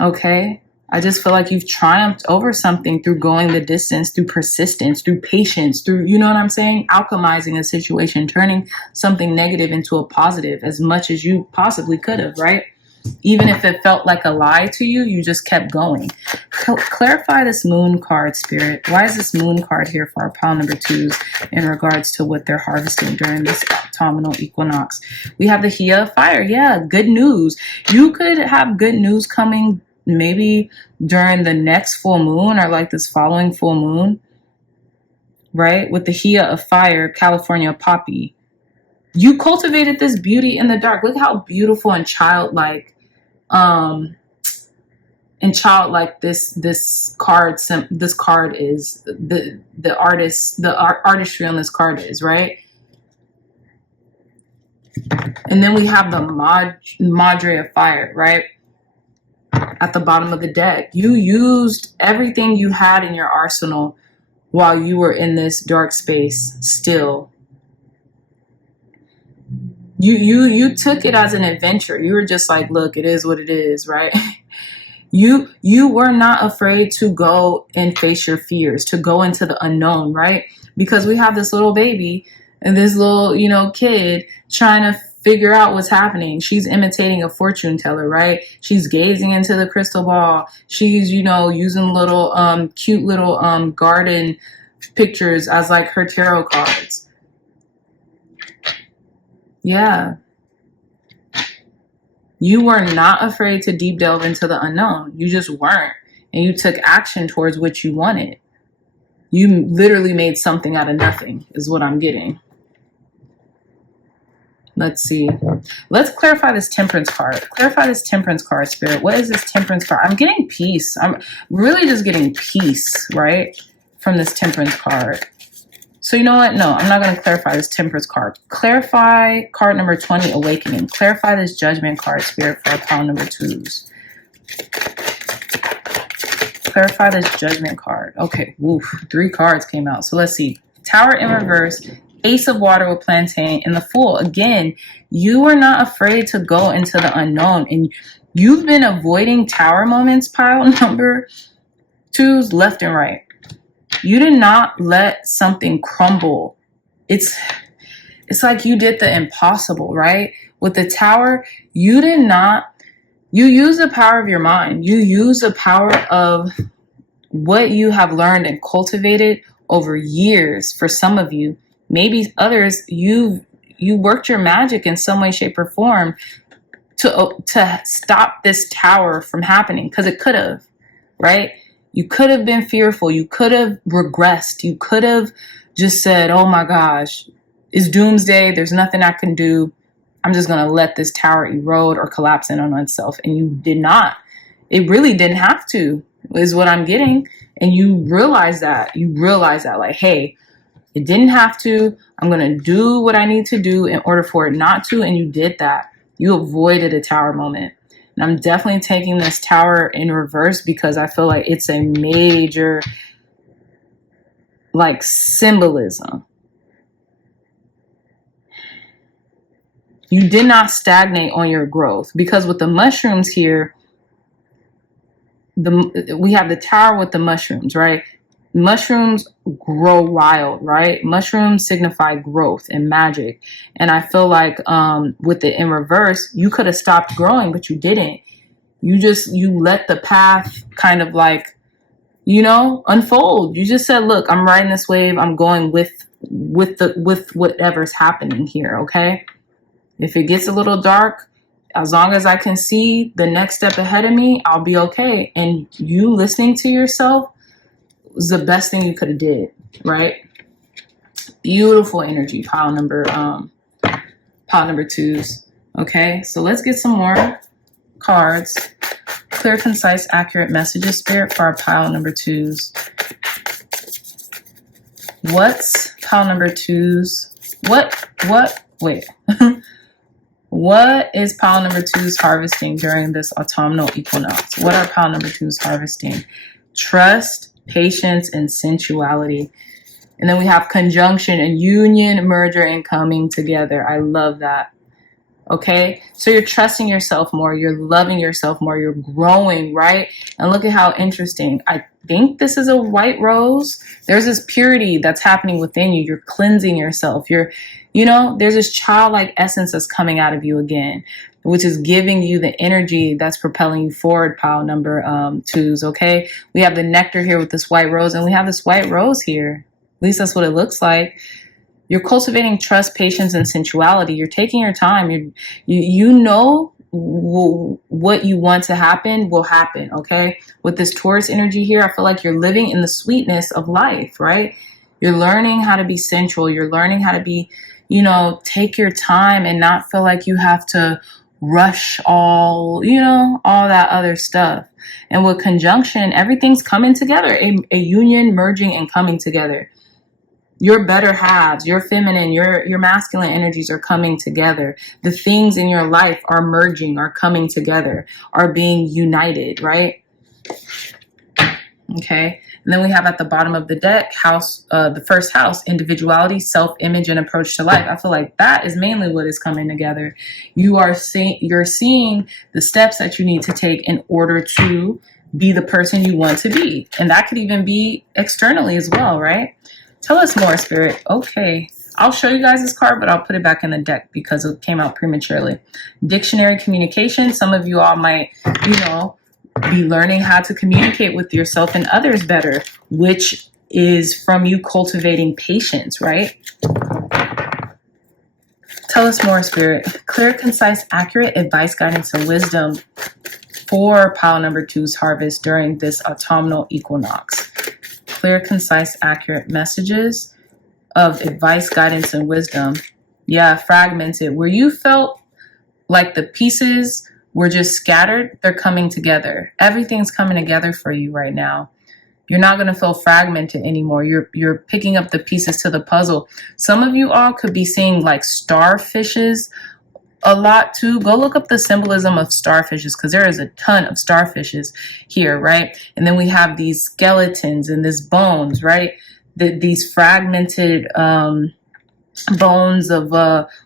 Okay, I just feel like you've triumphed over something through going the distance, through persistence, through patience, through, you know what I'm saying? Alchemizing a situation, turning something negative into a positive as much as you possibly could have, right? Even if it felt like a lie to you, you just kept going. Clarify this moon card, Spirit. Why is this moon card here for our pile number 2's in regards to what they're harvesting during this autumnal equinox? We have the Hia of Fire. Yeah, good news. You could have good news coming maybe during the next full moon or like this following full moon, right? With the Hia of Fire, California Poppy. You cultivated this beauty in the dark. Look how beautiful and childlike, this card is. The artistry on this card is, right? And then we have the Madre of Fire, right? At the bottom of the deck. You used everything you had in your arsenal while you were in this dark space still. You took it as an adventure. You were just like, look, it is what it is, right? You were not afraid to go and face your fears, to go into the unknown, right? Because we have this little baby and this little, kid trying to figure out what's happening. She's imitating a fortune teller, right? She's gazing into the crystal ball. She's, using little cute little garden pictures as like her tarot cards. Yeah. You were not afraid to deep delve into the unknown. You just weren't. And you took action towards what you wanted. You literally made something out of nothing, is what I'm getting. Let's see. Let's clarify this Temperance card. Clarify this Temperance card, Spirit. What is this Temperance card? I'm getting peace. I'm really just getting peace, right? From this Temperance card. So you know what? No, I'm not going to clarify this Temperance card. Clarify card number 20, Awakening. Clarify this Judgment card, Spirit, for our pile number 2's. Clarify this Judgment card. Okay, woof. 3 cards came out. So let's see. Tower in reverse. Ace of Water with Plantain and the Fool. Again, you were not afraid to go into the unknown. And you've been avoiding tower moments, pile number 2's, left and right. You did not let something crumble. It's like you did the impossible, right? With the tower, you use the power of your mind. You use the power of what you have learned and cultivated over years. For some of you, maybe others, you worked your magic in some way, shape, or form to stop this tower from happening, because it could have, right? You could have been fearful. You could have regressed. You could have just said, oh my gosh, it's doomsday. There's nothing I can do. I'm just going to let this tower erode or collapse in on itself. And you did not. It really didn't have to, is what I'm getting. And you realize that. You realize that, like, hey, it didn't have to. I'm going to do what I need to do in order for it not to. And you did that. You avoided a tower moment. And I'm definitely taking this tower in reverse because I feel like it's a major, like, symbolism. You did not stagnate on your growth, because with the mushrooms here, we have the tower with the mushrooms, right? Mushrooms grow wild, right? Mushrooms signify growth and magic. And I feel like with it in reverse, you could have stopped growing, but you didn't. You let the path kind of like, unfold. You just said, look, I'm riding this wave. I'm going with whatever's happening here. Okay. If it gets a little dark, as long as I can see the next step ahead of me, I'll be okay. And you listening to yourself was the best thing you could have did, right? Beautiful energy, pile number twos. Okay, so let's get some more cards. Clear, concise, accurate messages, Spirit, for our pile number twos. What's pile number twos? Wait. What is pile number twos harvesting during this autumnal equinox? What are pile number twos harvesting? Trust, patience, and sensuality. And then we have conjunction and union, merger, and coming together. I love that. Okay, so you're trusting yourself more, you're loving yourself more, you're growing, right? And look at how interesting. I think this is a white rose. There's this purity that's happening within you. You're cleansing yourself. There's this childlike essence that's coming out of you again, which is giving you the energy that's propelling you forward, pile number twos, okay? We have the nectar here with this white rose, and we have this white rose here. At least that's what it looks like. You're cultivating trust, patience, and sensuality. You're taking your time. You know what you want to happen will happen, okay? With this Taurus energy here, I feel like you're living in the sweetness of life, right? You're learning how to be sensual. You're learning how to be, take your time and not feel like you have to rush all that other stuff. And with conjunction, everything's coming together, a union, merging, and coming together. Your better halves, your feminine, your masculine energies are coming together. The things in your life are merging, are coming together, are being united, right? Okay. And then we have at the bottom of the deck, the first house, individuality, self-image, and approach to life. I feel like that is mainly what is coming together. You're seeing the steps that you need to take in order to be the person you want to be. And that could even be externally as well, right? Tell us more, Spirit. Okay. I'll show you guys this card, but I'll put it back in the deck because it came out prematurely. Dictionary communication. Some of you all might, be learning how to communicate with yourself and others better, which is from you cultivating patience, right? Tell us more, Spirit. Clear, concise, accurate advice, guidance, and wisdom for pile number two's harvest during this autumnal equinox. Clear, concise, accurate messages of advice, guidance, and wisdom. Yeah, fragmented. Where you felt like the pieces were just scattered, they're coming together. Everything's coming together for you right now. You're not going to feel fragmented anymore. You're picking up the pieces to the puzzle. Some of you all could be seeing like starfishes a lot too. Go look up the symbolism of starfishes because there is a ton of starfishes here, right? And then we have these skeletons and this bones, right? These fragmented bones of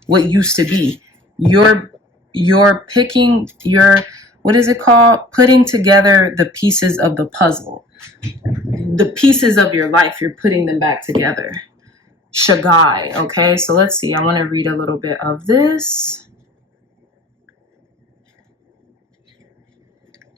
what used to be. You're picking what is it called? Putting together the pieces of the puzzle. The pieces of your life, you're putting them back together. Shagai, okay? So let's see. I want to read a little bit of this.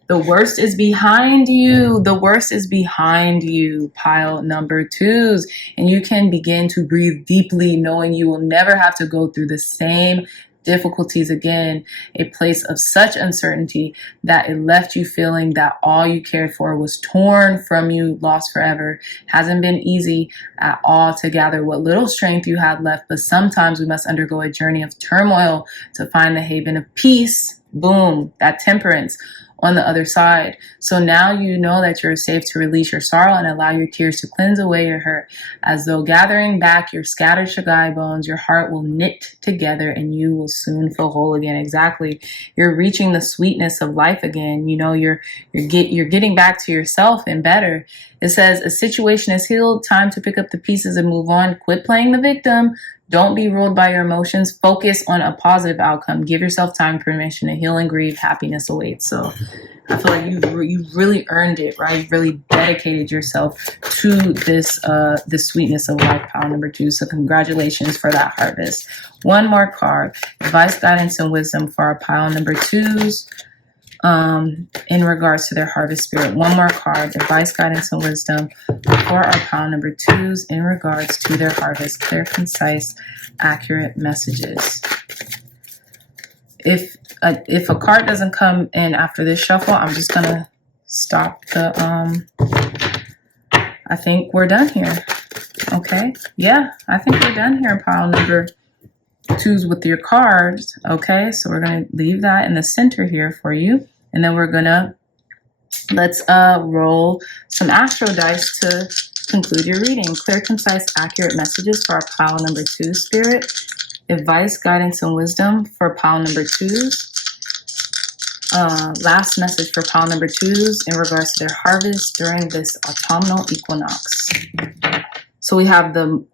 The worst is behind you. The worst is behind you, pile number twos. And you can begin to breathe deeply, knowing you will never have to go through the same difficulties, again, a place of such uncertainty that it left you feeling that all you cared for was torn from you, lost forever. Hasn't been easy at all to gather what little strength you had left, but sometimes we must undergo a journey of turmoil to find the haven of peace. Boom, that temperance on the other side. So now you know that you're safe to release your sorrow and allow your tears to cleanse away your hurt. As though gathering back your scattered Shagai bones, your heart will knit together and you will soon feel whole again. Exactly. You're reaching the sweetness of life again. You know, you're getting back to yourself and better. It says a situation is healed. Time to pick up the pieces and move on. Quit playing the victim. Don't be ruled by your emotions. Focus on a positive outcome. Give yourself time, permission to heal and grieve. Happiness awaits. So I feel like you've really earned it, right? You've really dedicated yourself to this sweetness of life, pile number 2. So congratulations for that harvest. One more card. Advice, guidance, and wisdom for our pile number 2s. In regards to their harvest spirit. One more card. Advice, guidance, and wisdom for our pile number 2s in regards to their harvest. Clear, concise, accurate messages. If a card doesn't come in after this shuffle, I'm just gonna stop the I think we're done here. Okay, yeah, I think we're done here, pile number 2s with your cards. Okay, so we're gonna leave that in the center here for you, and then we're gonna let's roll some astro dice to conclude your reading. Clear, concise, accurate messages for our pile number 2 spirit. Advice, guidance, and wisdom for pile number 2s. Last message for pile number 2s in regards to their harvest during this autumnal equinox. So we have the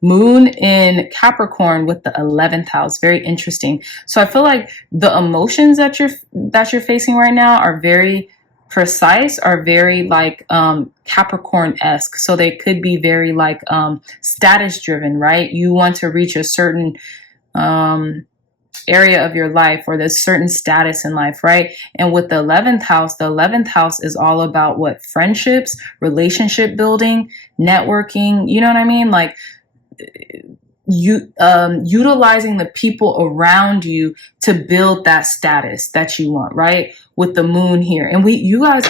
moon in Capricorn with the 11th house. Very interesting. So I feel like the emotions that you're facing right now are very precise, are very like Capricorn-esque. So they could be very like status driven, right? You want to reach a certain area of your life, or there's certain status in life, right? And with the 11th house is all about what? Friendships, relationship building, networking, you know what I mean? Like you utilizing the people around you to build that status that you want, right? With the moon here. And you guys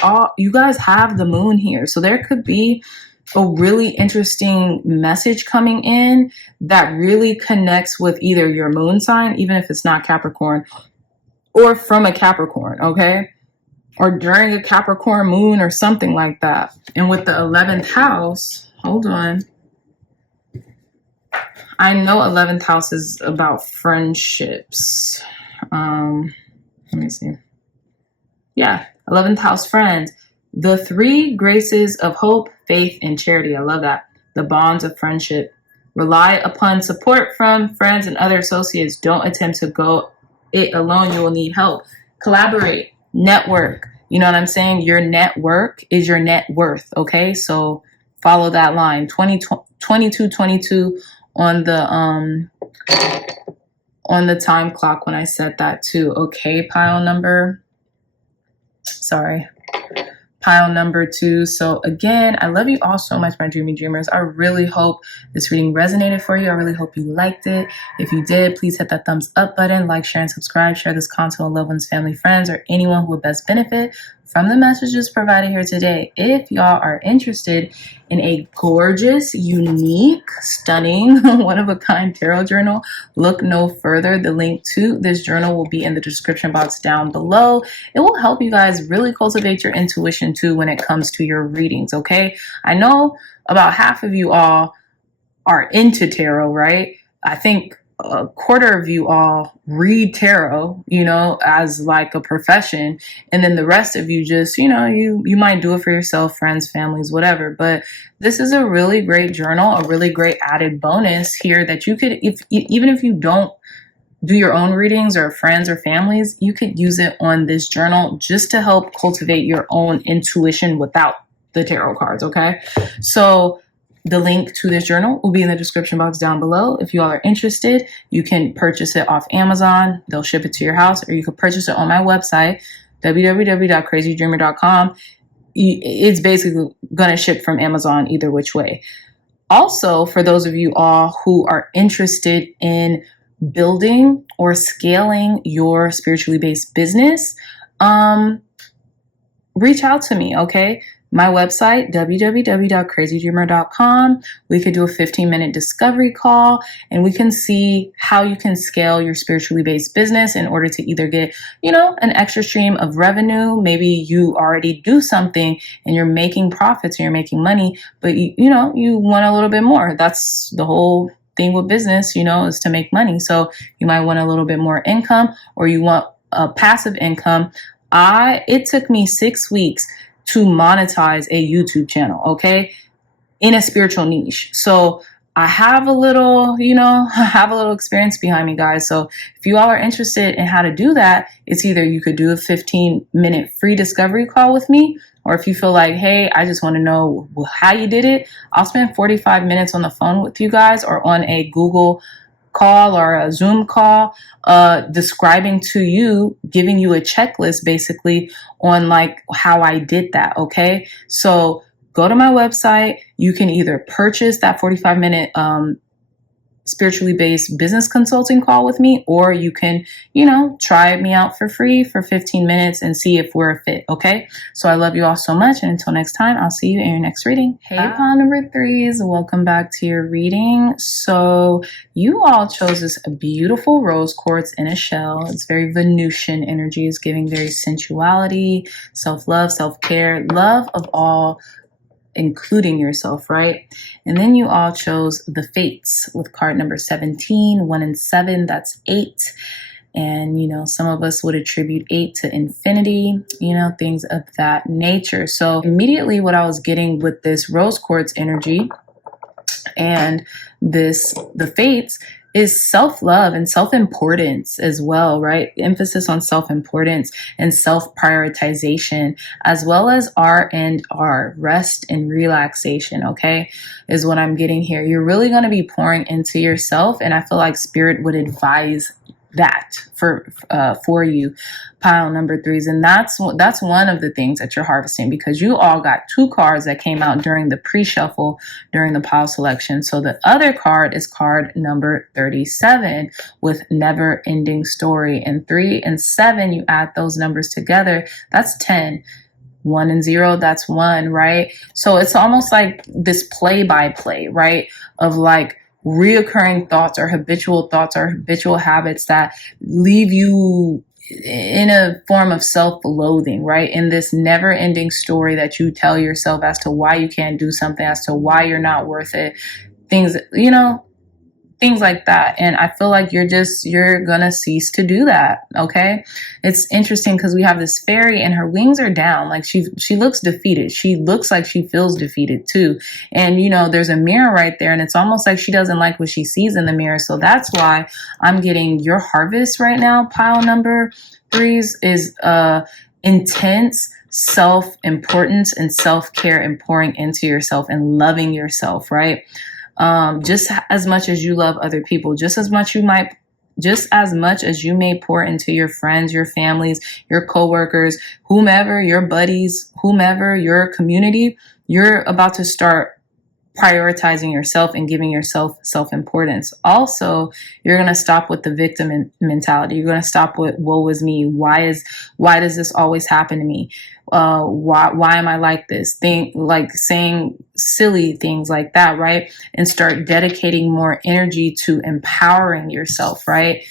have the moon here. So there could be a really interesting message coming in that really connects with either your moon sign, even if it's not Capricorn, or from a Capricorn, okay? Or during a Capricorn moon or something like that. And with the 11th house, hold on. I know 11th house is about friendships. Let me see. Yeah, 11th house friends. The 3 graces of hope, faith, and charity. I love that. The bonds of friendship. Rely upon support from friends and other associates. Don't attempt to go it alone. You will need help. Collaborate. Network. You know what I'm saying? Your network is your net worth. Okay, so follow that line. 2222 on the time clock when I said that too. Okay, pile number 2. So again, I love you all so much, my dreamy dreamers. I really hope this reading resonated for you. I really hope you liked it. If you did, please hit that thumbs up button, like, share, and subscribe. Share this content with loved ones, family, friends, or anyone who would best benefit from the messages provided here today. If y'all are interested in a gorgeous, unique, stunning, one-of-a-kind tarot journal, look no further. The link to this journal will be in the description box down below. It will help you guys really cultivate your intuition too when it comes to your readings, okay? I know about half of you all are into tarot, right? I think a quarter of you all read tarot, you know, as like a profession. And then the rest of you just, you know, you might do it for yourself, friends, families, whatever. But this is a really great journal, a really great added bonus here that you could, even if you don't do your own readings or friends or families, you could use it on this journal just to help cultivate your own intuition without the tarot cards, okay? So the link to this journal will be in the description box down below. If you all are interested, you can purchase it off Amazon. They'll ship it to your house, or you can purchase it on my website, www.crazydreamer.com. It's basically going to ship from Amazon either which way. Also, for those of you all who are interested in building or scaling your spiritually based business, reach out to me, okay? My website, www.crazydreamer.com. We could do a 15-minute discovery call and we can see how you can scale your spiritually based business in order to either get, an extra stream of revenue. Maybe you already do something and you're making profits and you're making money, but you want a little bit more. That's the whole thing with business, is to make money. So you might want a little bit more income, or you want a passive income. It took me 6 weeks to monetize a YouTube channel, okay, in a spiritual niche. So I have a little, experience behind me, guys. So if you all are interested in how to do that, it's either you could do a 15-minute free discovery call with me, or if you feel like, hey, I just want to know how you did it, I'll spend 45 minutes on the phone with you guys, or on a Google call or a Zoom call, describing to you, giving you a checklist basically on like how I did that. Okay. So go to my website. You can either purchase that 45-minute, spiritually based business consulting call with me, or you can, try me out for free for 15 minutes and see if we're a fit. Okay. So I love you all so much. And until next time, I'll see you in your next reading. Hey, pile number 3s. Welcome back to your reading. So you all chose this beautiful rose quartz in a shell. It's very Venusian energy. It's giving very sensuality, self-love, self-care, love of all, including yourself, right? And then you all chose the Fates with card number 17, 1 and 7, that's 8. And, some of us would attribute 8 to infinity, things of that nature. So immediately what I was getting with this rose quartz energy and the Fates is self-love and self-importance as well, right? Emphasis on self-importance and self-prioritization, as well as R&R, rest and relaxation, okay, is what I'm getting here. You're really going to be pouring into yourself, and I feel like Spirit would advise that for you, pile number 3s. And that's one of the things that you're harvesting, because you all got 2 cards that came out during the pre-shuffle during the pile selection. So the other card is card number 37 with never ending story, and 3 and 7, you add those numbers together, that's 10. 1 and 0, that's 1, right? So it's almost like this play-by-play, right, of like reoccurring thoughts or habitual habits that leave you in a form of self-loathing, right? In this never-ending story that you tell yourself as to why you can't do something, as to why you're not worth it, things like that. And I feel like you're gonna cease to do that. Okay. It's interesting because we have this fairy and her wings are down. Like she looks defeated. She looks like she feels defeated too. And there's a mirror right there, and it's almost like she doesn't like what she sees in the mirror. So that's why I'm getting your harvest right now, pile number 3s, is intense self-importance and self-care and pouring into yourself and loving yourself, right? Just as much as you love other people, just as much as you may pour into your friends, your families, your coworkers, whomever, your buddies, whomever, your community, you're about to start prioritizing yourself and giving yourself self-importance. Also, you're going to stop with the victim mentality. You're going to stop with woe is me. Why does this always happen to me? Why am I like this? Like saying silly things like that, right? And start dedicating more energy to empowering yourself, right?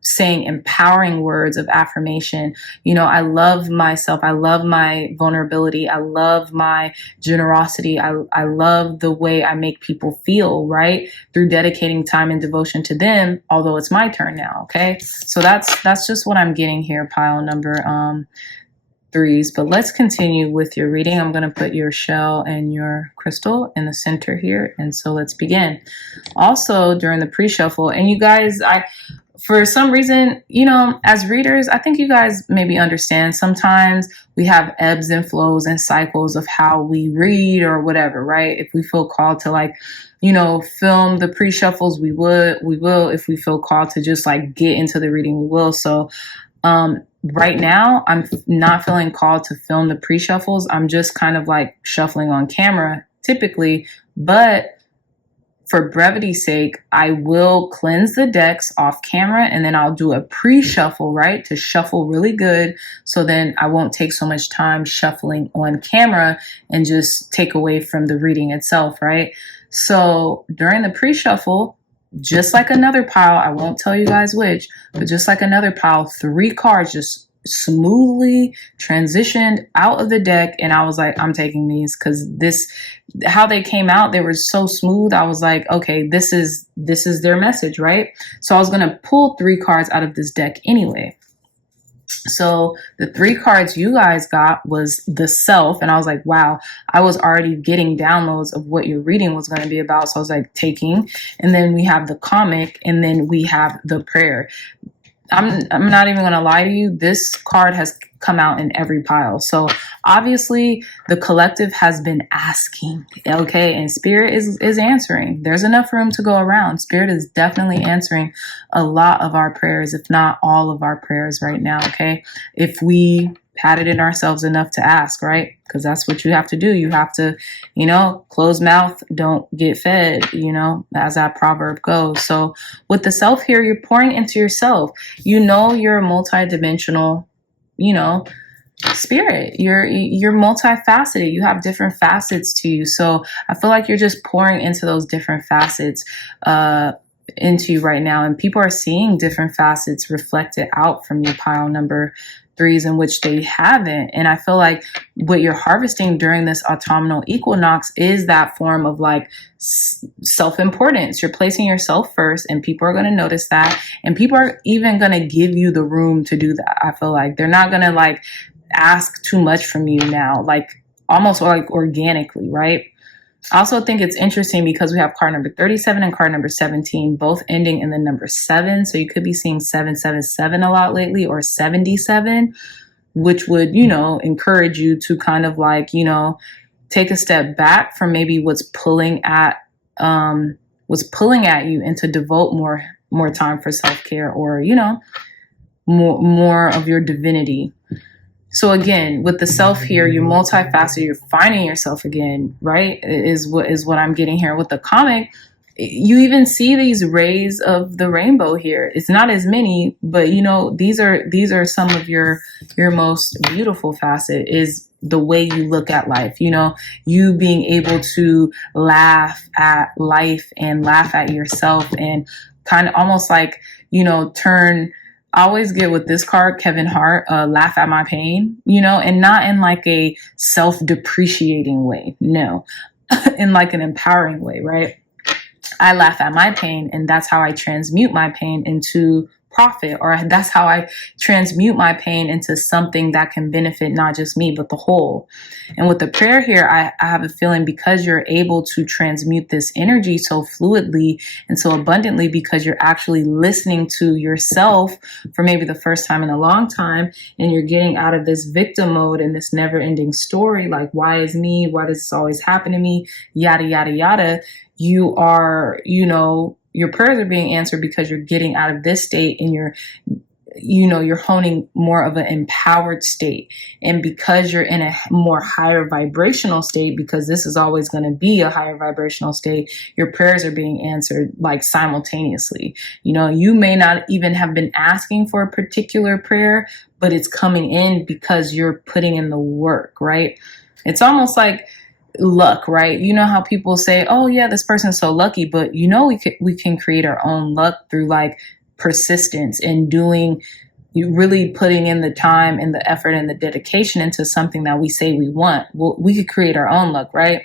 Saying empowering words of affirmation. I love myself. I love my vulnerability. I love my generosity. I love the way I make people feel, right? Through dedicating time and devotion to them, although it's my turn now. Okay. So that's just what I'm getting here, pile number 3s. But let's continue with your reading. I'm going to put your shell and your crystal in the center here. And so let's begin. Also, during the pre-shuffle, and you guys, for some reason, as readers, I think you guys maybe understand sometimes we have ebbs and flows and cycles of how we read or whatever, right? If we feel called to film the pre-shuffles, we will. If we feel called to just get into the reading, we will. So, right now, I'm not feeling called to film the pre-shuffles. I'm just kind of shuffling on camera typically, but for brevity's sake, I will cleanse the decks off camera, and then I'll do a pre-shuffle, right, to shuffle really good, so then I won't take so much time shuffling on camera and just take away from the reading itself, right? So during the pre-shuffle, just like another pile, I won't tell you guys which, but just like another pile, 3 cards just smoothly transitioned out of the deck, and I was like, I'm taking these, because this, how they came out, they were so smooth. I was like, okay, this is their message, right? So I was going to pull 3 cards out of this deck anyway. So the 3 cards you guys got was the Self, and I was like, wow, I was already getting downloads of what your reading was going to be about. So I was like, taking, and then we have the Comic, and then we have the Prayer. I'm not even going to lie to you. This card has come out in every pile. So obviously the collective has been asking, okay? And Spirit is answering. There's enough room to go around. Spirit is definitely answering a lot of our prayers, if not all of our prayers right now, okay? If we patted in ourselves enough to ask, right? Because that's what you have to do. You have to, close mouth, don't get fed, as that proverb goes. So with the Self here, you're pouring into yourself. You're a multidimensional, spirit. You're multifaceted. You have different facets to you. So I feel like you're just pouring into those different facets into you right now. And people are seeing different facets reflected out from you, pile number 3s, in which they haven't. And I feel like what you're harvesting during this autumnal equinox is that form of like self-importance. You're placing yourself first, and people are going to notice that. And people are even going to give you the room to do that. I feel like they're not going to like ask too much from you now, like almost like organically, right? I also think it's interesting because we have card number 37 and card number 17, both ending in the number 7. So you could be seeing 777 a lot lately, or 77, which would, encourage you to kind of like, take a step back from maybe what's pulling at you, and to devote more time for self-care, or, more of your divinity. So again, with the Self here, you're multifaceted, you're finding yourself again, right? Is what I'm getting here. With the Comic, you even see these rays of the rainbow here. It's not as many, but these are some of your most beautiful facet, is the way you look at life. You being able to laugh at life and laugh at yourself, and kind of almost like, turn. I always get with this card, Kevin Hart, laugh at my pain, and not in like a self-depreciating way. No, in like an empowering way, right? I laugh at my pain, and that's how I transmute my pain into profit, or that's how I transmute my pain into something that can benefit not just me, but the whole. And with the Prayer here, I have a feeling, because you're able to transmute this energy so fluidly and so abundantly, because you're actually listening to yourself for maybe the first time in a long time, and you're getting out of this victim mode and this never ending story, like, why is me? Why does this always happen to me? Yada, yada, yada. You are, your prayers are being answered because you're getting out of this state, and you're honing more of an empowered state. And because you're in a more higher vibrational state, because this is always going to be a higher vibrational state, your prayers are being answered like simultaneously. You may not even have been asking for a particular prayer, but it's coming in because you're putting in the work, right? It's almost like luck, right? You know how people say, oh yeah, this person's so lucky, but we can create our own luck through like persistence and you really putting in the time and the effort and the dedication into something that we say we want. Well, we could create our own luck, right?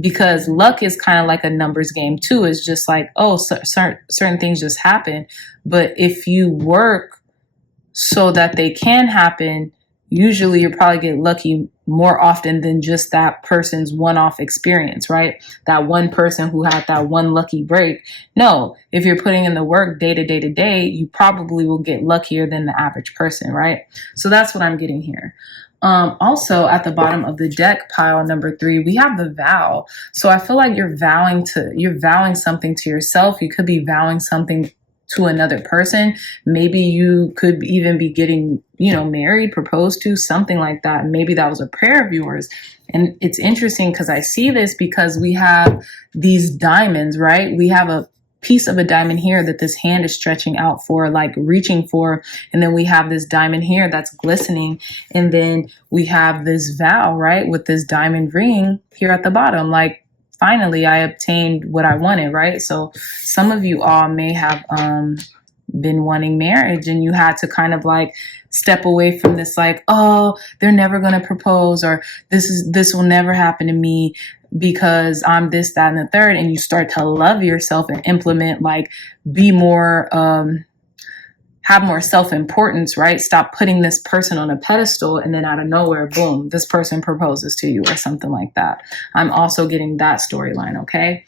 Because luck is kind of like a numbers game too. It's just like, certain things just happen. But if you work so that they can happen, usually you'll probably get lucky more often than just that person's one-off experience, right? That one person who had that one lucky break. No, if you're putting in the work day to day to day, you probably will get luckier than the average person, right? So that's what I'm getting here. Also at the bottom of the deck, pile number 3, we have the vow. So I feel like you're vowing something to yourself. You could be vowing something to another person. Maybe you could even be getting, married, proposed to, something like that. Maybe that was a prayer of yours. And it's interesting because I see this because we have these diamonds, right? We have a piece of a diamond here that this hand is stretching out for, like reaching for. And then we have this diamond here that's glistening. And then we have this vow, right? With this diamond ring here at the bottom, like, finally, I obtained what I wanted, right? So some of you all may have been wanting marriage, and you had to kind of like step away from this, like, oh, they're never going to propose, or this will never happen to me because I'm this, that, and the third. And you start to love yourself and implement, like, be more, have more self-importance, right? Stop putting this person on a pedestal, and then out of nowhere, boom, this person proposes to you or something like that. I'm also getting that storyline, okay?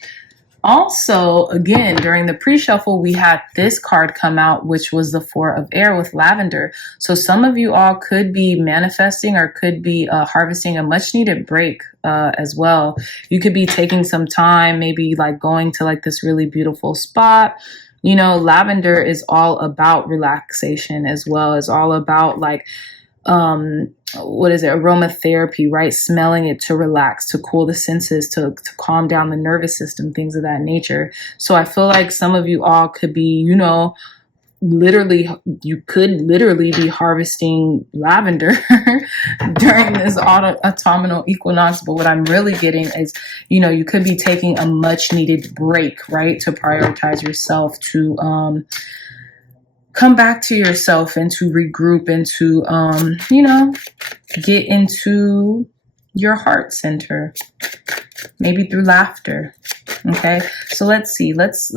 Also, again, during the pre-shuffle, we had this card come out, which was the Four of Air with lavender. So some of you all could be manifesting or could be harvesting a much needed break as well. You could be taking some time, maybe like going to like this really beautiful spot. Lavender is all about relaxation as well. It's all about like, aromatherapy, right? Smelling it to relax, to cool the senses, to calm down the nervous system, things of that nature. So I feel like some of you all could be, you could literally be harvesting lavender during this autumnal equinox. But what I'm really getting is, you could be taking a much needed break, right? To prioritize yourself, to come back to yourself, and to regroup, and to, get into your heart center, maybe through laughter. Okay. So let's see. Let's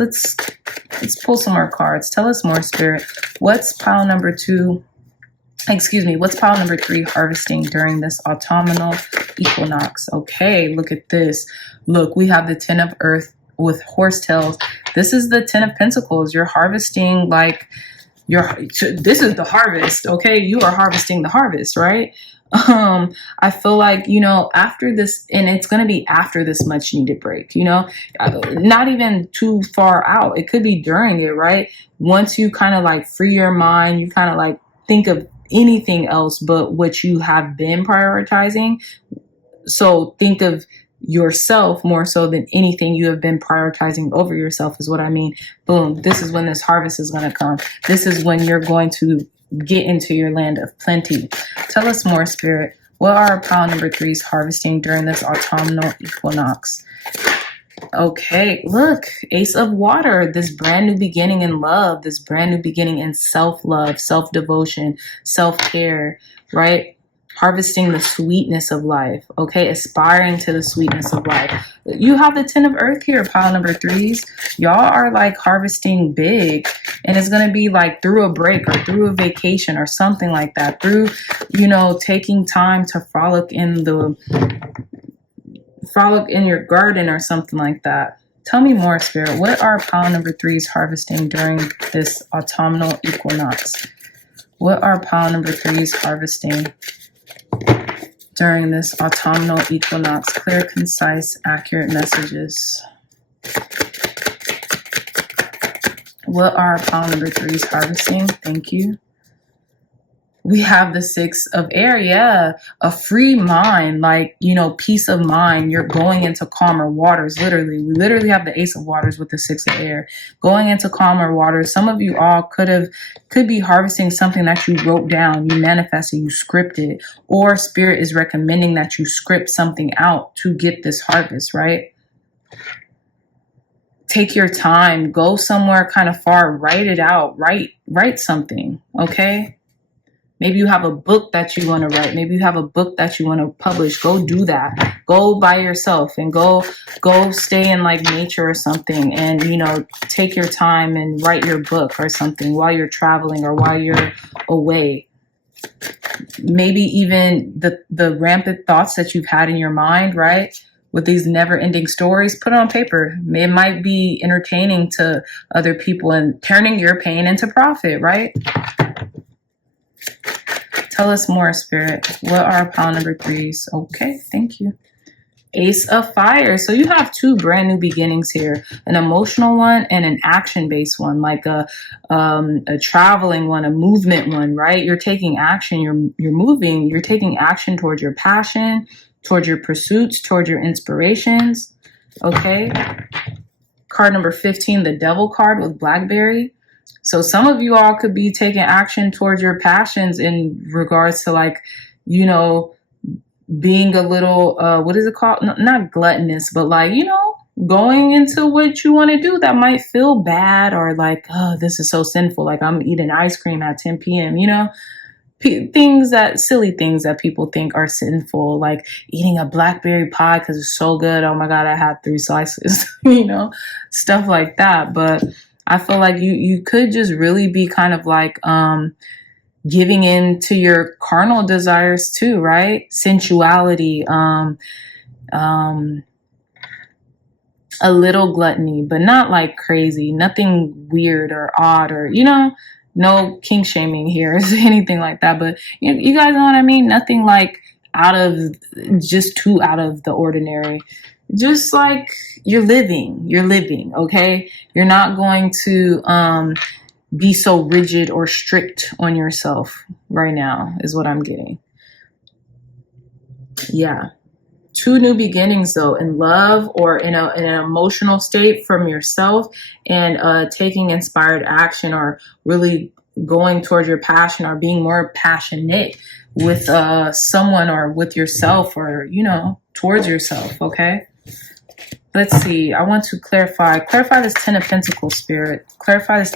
pull some more cards. Tell us more, Spirit. What's pile number 3 harvesting during this autumnal equinox? Okay, look at this. Look, we have the Ten of Earth with horsetails. This is the Ten of Pentacles. You're harvesting, like, this is the harvest, okay? You are harvesting the harvest, right? I feel like, after this, and it's going to be after this much needed break, not even too far out. It could be during it, right? Once you kind of like free your mind, you kind of like think of anything else but what you have been prioritizing. So think of yourself more so than anything you have been prioritizing over yourself, is what I mean. Boom. This is when this harvest is going to come. This is when you're going to get into your land of plenty. Tell us more, Spirit. What are pile number 3s harvesting during this autumnal equinox? Okay, look, Ace of Water, this brand new beginning in love, this brand new beginning in self-love, self-devotion, self-care, right? Harvesting the sweetness of life, okay? Aspiring to the sweetness of life. You have the Ten of Earth here, pile number 3s. Y'all are like harvesting big, and it's going to be like through a break or through a vacation or something like that, through, taking time to frolic in your garden or something like that. Tell me more, Spirit. What are pile number 3s harvesting during this autumnal equinox? What are pile number 3s harvesting during this autumnal equinox? Clear, concise, accurate messages. What are pile number 3s harvesting? Thank you. We have the Six of Air. Yeah. A free mind, like, peace of mind. You're going into calmer waters, literally. We literally have the Ace of Waters with the Six of Air. Going into calmer waters. Some of you all could be harvesting something that you wrote down, you manifested, you scripted, or Spirit is recommending that you script something out to get this harvest, right? Take your time. Go somewhere kind of far. Write it out. Write something, okay? Maybe you have a book that you want to write. Maybe you have a book that you want to publish. Go do that. Go by yourself and go stay in like nature or something, and, take your time and write your book or something while you're traveling or while you're away. Maybe even the rampant thoughts that you've had in your mind, right? With these never-ending stories, put it on paper. It might be entertaining to other people and turning your pain into profit, right? Tell us more, Spirit. What are pile number 3s? Okay, thank you. Ace of Fire. So you have two brand new beginnings here, an emotional one and an action-based one, like a traveling one, a movement one, right? You're taking action, you're moving, you're taking action towards your passion, towards your pursuits, towards your inspirations. Okay. Card number 15, the Devil card with Blackberry. So some of you all could be taking action towards your passions in regards to, like, you know, being a little, what is it called? Not gluttonous, but like, you know, going into what you want to do that might feel bad, or like, oh, this is so sinful. Like, I'm eating ice cream at 10 p.m., you know, silly things that people think are sinful, like eating a blackberry pie because it's so good. Oh my God, I had 3 slices, you know, stuff like that. But I feel like you could just really be kind of like, giving in to your carnal desires too, right? Sensuality, a little gluttony, but not like crazy, nothing weird or odd, or, you know, no kink shaming here or anything like that. But you guys know what I mean? Nothing like just too out of the ordinary. Just like you're living, okay? You're not going to, be so rigid or strict on yourself right now, is what I'm getting. Yeah. 2 new beginnings though, in love or in an emotional state from yourself, and taking inspired action, or really going towards your passion, or being more passionate with someone, or with yourself, or, you know, towards yourself. Okay. Let's see. I want to clarify this 10 of Pentacles, Spirit. Clarify this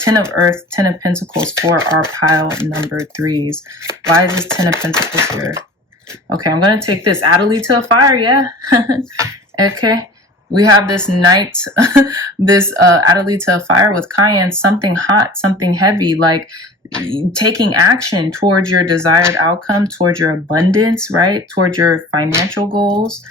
10 of Earth, 10 of Pentacles for our pile number 3s. Why is this 10 of Pentacles here? Okay, I'm going to take this. Adelie to a fire, yeah. Okay. We have this Knight, this Adelie to a fire with Cayenne, something hot, something heavy, like taking action towards your desired outcome, towards your abundance, right? Towards your financial goals.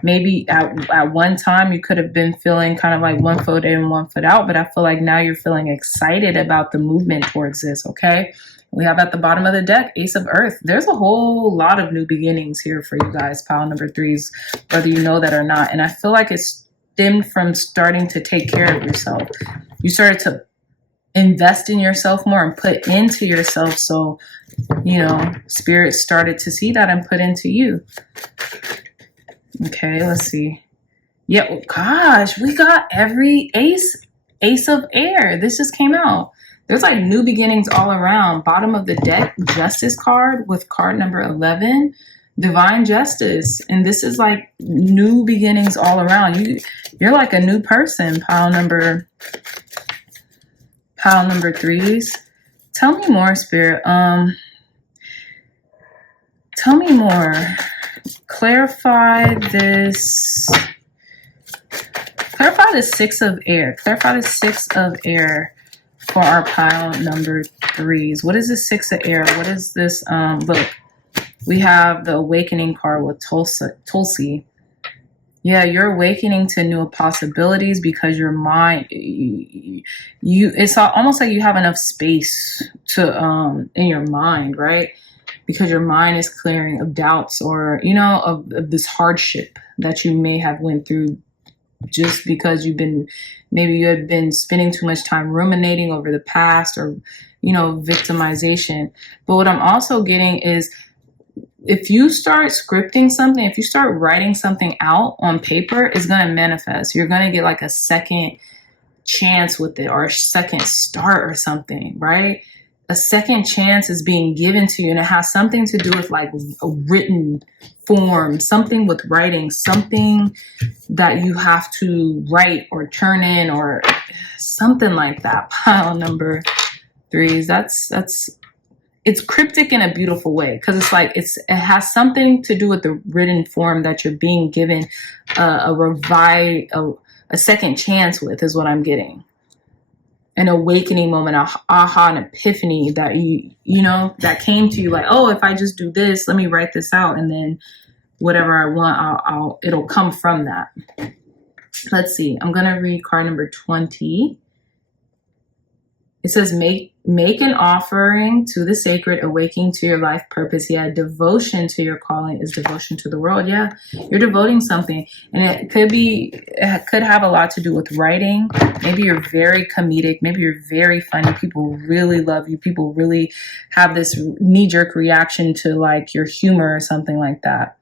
Maybe at one time you could have been feeling kind of like 1 foot in, 1 foot out, but I feel like now you're feeling excited about the movement towards this, okay? We have at the bottom of the deck, Ace of Earth. There's a whole lot of new beginnings here for you guys, pile number 3s, whether you know that or not. And I feel like it's stemmed from starting to take care of yourself. You started to invest in yourself more and put into yourself. So, you know, Spirit started to see that and put into you. Okay, let's see. Yeah, oh gosh, we got every ace of air. This just came out. There's like new beginnings all around. Bottom of the deck, Justice card with card number 11, Divine Justice. And this is like new beginnings all around. You're like a new person, pile number 3s. Tell me more, Spirit. Tell me more. Clarify this 6 of air. Clarify the 6 of air for our pile number 3s. What is the 6 of air? What is this? Look, we have the Awakening card with Tulsi. Yeah, you're awakening to new possibilities because your mind, it's almost like you have enough space to in your mind, right? Because your mind is clearing of doubts, or, you know, of this hardship that you may have went through, just because you had been spending too much time ruminating over the past, or, you know, victimization. But what I'm also getting is, if you start scripting something, if you start writing something out on paper, it's going to manifest. You're going to get like a second chance with it, or a second start or something, right? A second chance is being given to you, and it has something to do with like a written form, something with writing, something that you have to write or turn in, or something like that. Pile number 3s. It's cryptic in a beautiful way, because it's like it has something to do with the written form that you're being given a second chance with, is what I'm getting. An awakening moment, an epiphany that you know, that came to you, like, oh, if I just do this, let me write this out, and then whatever I want, it'll come from that. Let's see. I'm gonna read card number 20. It says, make make an offering to the sacred, awaking to your life purpose. Yeah, devotion to your calling is devotion to the world. Yeah, you're devoting something, and it could have a lot to do with writing. Maybe you're very comedic. Maybe you're very funny. People really love you. People really have this knee-jerk reaction to like your humor or something like that.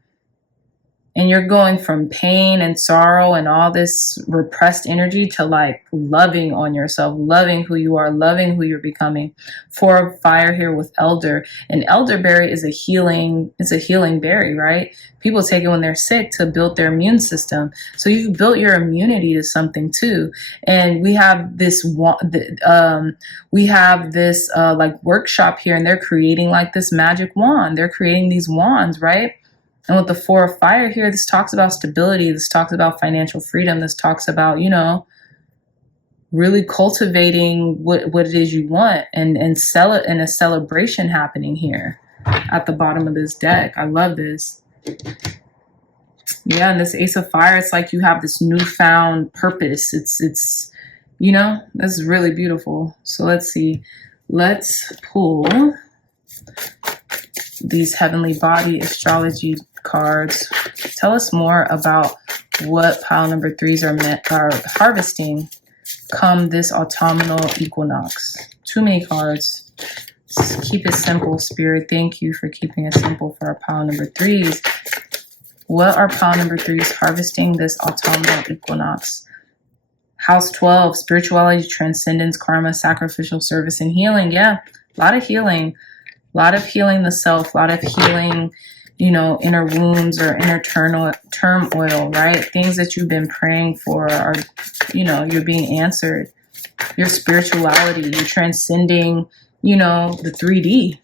And you're going from pain and sorrow and all this repressed energy to like loving on yourself, loving who you are, loving who you're becoming. 4 of fire here with elder. And elderberry is a healing berry, right? People take it when they're sick to build their immune system. So you've built your immunity to something too. And we have this like workshop here, and they're creating like this magic wand. They're creating these wands, right? And with the 4 of fire here, this talks about stability. This talks about financial freedom. This talks about, you know, really cultivating what it is you want and sell it in a celebration happening here at the bottom of this deck. I love this. Yeah, and this Ace of Fire, it's like you have this newfound purpose. It's you know, this is really beautiful. So let's see. Let's pull these heavenly body astrology cards. Tell us more about what pile number 3s are harvesting come this autumnal equinox. Too many cards. Just keep it simple, Spirit. Thank you for keeping it simple for our pile number 3s. What are pile number 3s harvesting this autumnal equinox? House 12, spirituality, transcendence, karma, sacrificial service, and healing. Yeah, a lot of healing. A lot of healing the self, a lot of healing, you know, inner wounds or inner turmoil, right? Things that you've been praying for are, you know, you're being answered. Your spirituality, you're transcending, you know, the 3D.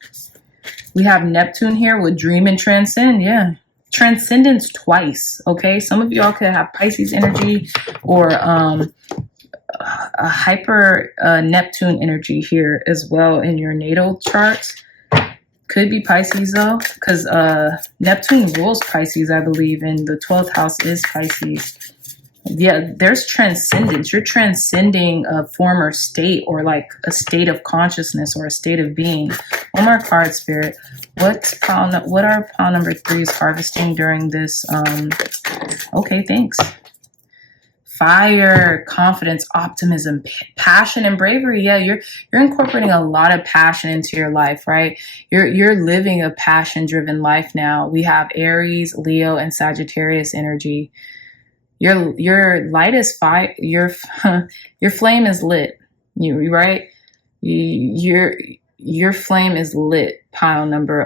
We have Neptune here with dream and transcend. Yeah. Transcendence twice. Okay. Some of y'all could have Pisces energy or a hyper Neptune energy here as well in your natal charts. Could be Pisces though, because Neptune rules Pisces, I believe, and the 12th house is Pisces. Yeah, there's transcendence. You're transcending a former state or like a state of consciousness or a state of being. One more card, Spirit. What are pile number 3s harvesting during this? Okay, thanks. Fire, confidence, optimism, passion, and bravery. Yeah, you're incorporating a lot of passion into your life, right? You're living a passion-driven life now. We have Aries, Leo, and Sagittarius energy. Your light is fire. Your flame is lit. You right? Your flame is lit. Pile number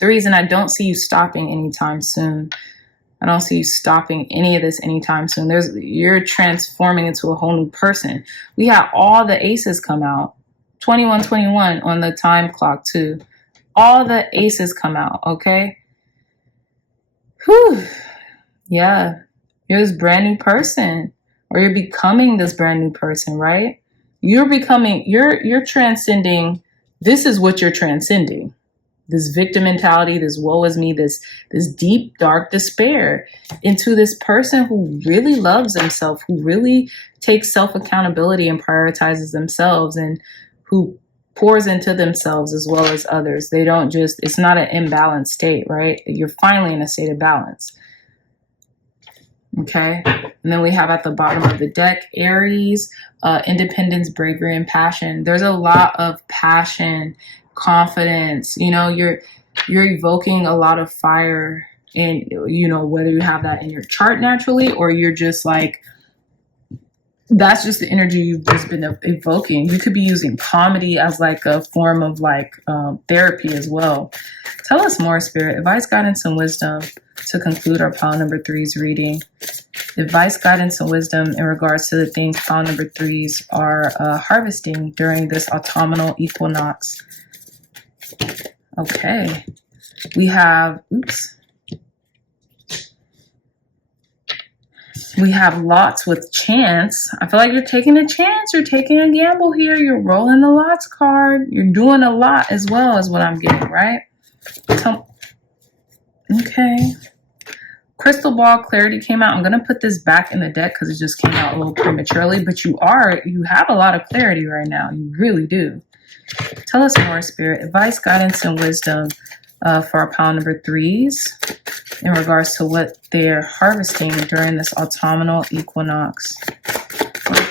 3s, and I don't see you stopping anytime soon. I don't see you stopping any of this anytime soon. You're transforming into a whole new person. We have all the aces come out. 2121 on the time clock too. All the aces come out, okay? Whew. Yeah. You're this brand new person. Or you're becoming this brand new person, right? You're transcending. This is what you're transcending. This victim mentality, this woe is me, this deep, dark despair into this person who really loves himself, who really takes self-accountability and prioritizes themselves, and who pours into themselves as well as others. They don't just, it's not an imbalanced state, right? You're finally in a state of balance. Okay. And then we have at the bottom of the deck, Aries, independence, bravery, and passion. There's a lot of passion, confidence, you know, you're evoking a lot of fire, and you know, whether you have that in your chart naturally or you're just like, that's just the energy you've just been evoking. You could be using comedy as like a form of like therapy as well. Tell us more, Spirit. Advice, guidance, and wisdom to conclude our pile number 3s reading. Advice, guidance, and wisdom in regards to the things pile number 3s are harvesting during this autumnal equinox. Okay, we have, we have lots with chance. I feel like you're taking a chance. You're taking a gamble here. You're rolling the lots card. You're doing a lot as well as what I'm getting, right? Okay. Crystal ball clarity came out. I'm going to put this back in the deck because it just came out a little prematurely, but you have a lot of clarity right now. You really do. Tell us more, Spirit. Advice, guidance, and wisdom for our pile number 3s in regards to what they're harvesting during this autumnal equinox.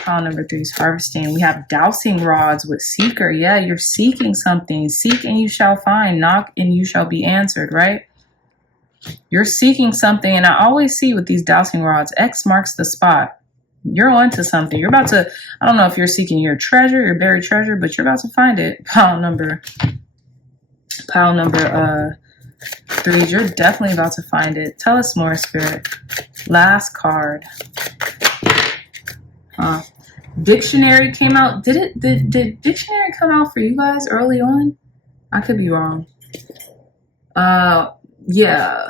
Pile number 3 is harvesting. We have dowsing rods with seeker. Yeah, you're seeking something. Seek and you shall find. Knock and you shall be answered, right? You're seeking something, and I always see with these dowsing rods, X marks the spot. You're onto something. You're about to, I don't know if you're seeking your treasure, your buried treasure, but you're about to find it. Pile number 3, you're definitely about to find it. Tell us more, Spirit. Last card. Dictionary came out. Did dictionary come out for you guys early on? I could be wrong. Yeah.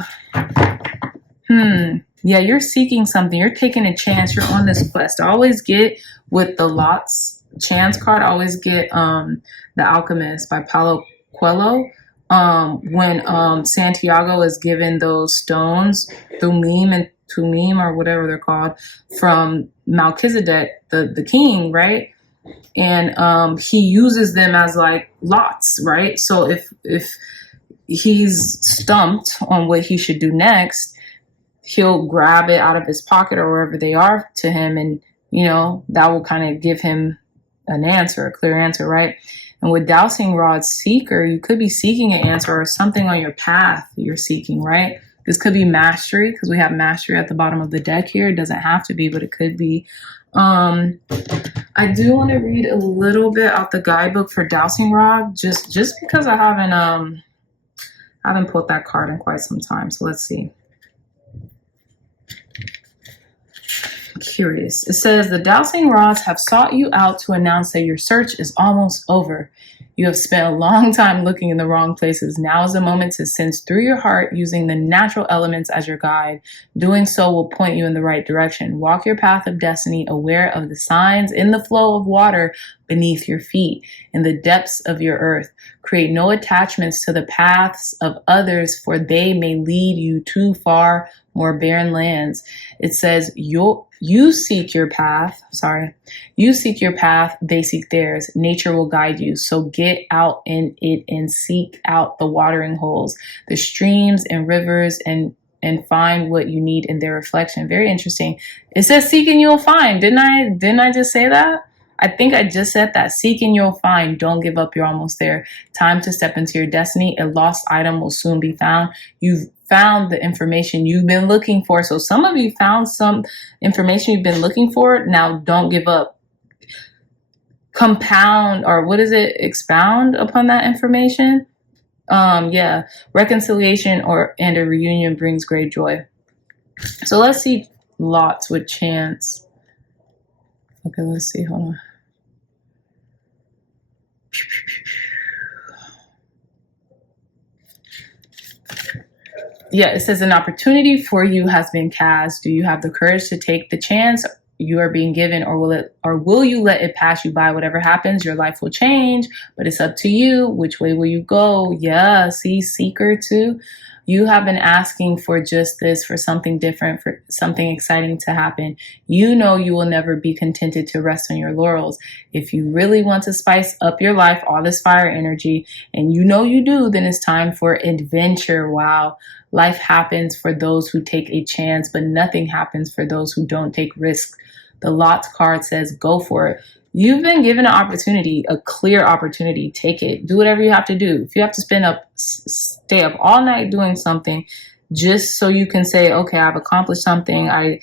Yeah, you're seeking something. You're taking a chance. You're on this quest. I always get with the lots chance card. I always get The Alchemist by Paulo Coelho. When Santiago is given those stones, Thummim and Tumim or whatever they're called, from Melchizedek, the king, right? And he uses them as like lots, right? So if he's stumped on what he should do next, he'll grab it out of his pocket or wherever they are to him, and that will kind of give him an answer, a clear answer, right? And with dowsing rod seeker, you could be seeking an answer or something on your path you're seeking, right? This could be mastery, because we have mastery at the bottom of the deck here. It doesn't have to be, but it could be. I do want to read a little bit out the guidebook for dowsing rod, just because I haven't pulled that card in quite some time. So let's see. Curious. It says, the dowsing rods have sought you out to announce that your search is almost over. You have spent a long time looking in the wrong places. Now is the moment to sense through your heart using the natural elements as your guide. Doing so will point you in the right direction. Walk your path of destiny, aware of the signs in the flow of water beneath your feet, in the depths of your earth. Create no attachments to the paths of others, for they may lead you too far, more barren lands. It says, you seek your path, they seek theirs. Nature will guide you. So get out in it and seek out the watering holes, the streams and rivers, and find what you need in their reflection. Very interesting. It says seek and you'll find. Didn't I just say that? I think I just said that. Seek and you'll find. Don't give up. You're almost there. Time to step into your destiny. A lost item will soon be found. You've found the information you've been looking for. So some of you found some information you've been looking for. Now don't give up. Compound, or what is it? Expound upon that information. Yeah. Reconciliation and a reunion brings great joy. So let's see lots with chance. Okay, let's see. Hold on. Yeah, it says an opportunity for you has been cast. Do you have the courage to take the chance you are being given, or will you let it pass you by? Whatever happens, your life will change, but it's up to you. Which way will you go? Yeah, see, seeker too. You have been asking for just this, for something different, for something exciting to happen. You know you will never be contented to rest on your laurels. If you really want to spice up your life, all this fire energy, and you know you do, then it's time for adventure. Wow. Life happens for those who take a chance, but nothing happens for those who don't take risks. The Lots card says, go for it. You've been given an opportunity, a clear opportunity. Take it. Do whatever you have to do. If you have to stay up all night doing something just so you can say, okay, I've accomplished something. I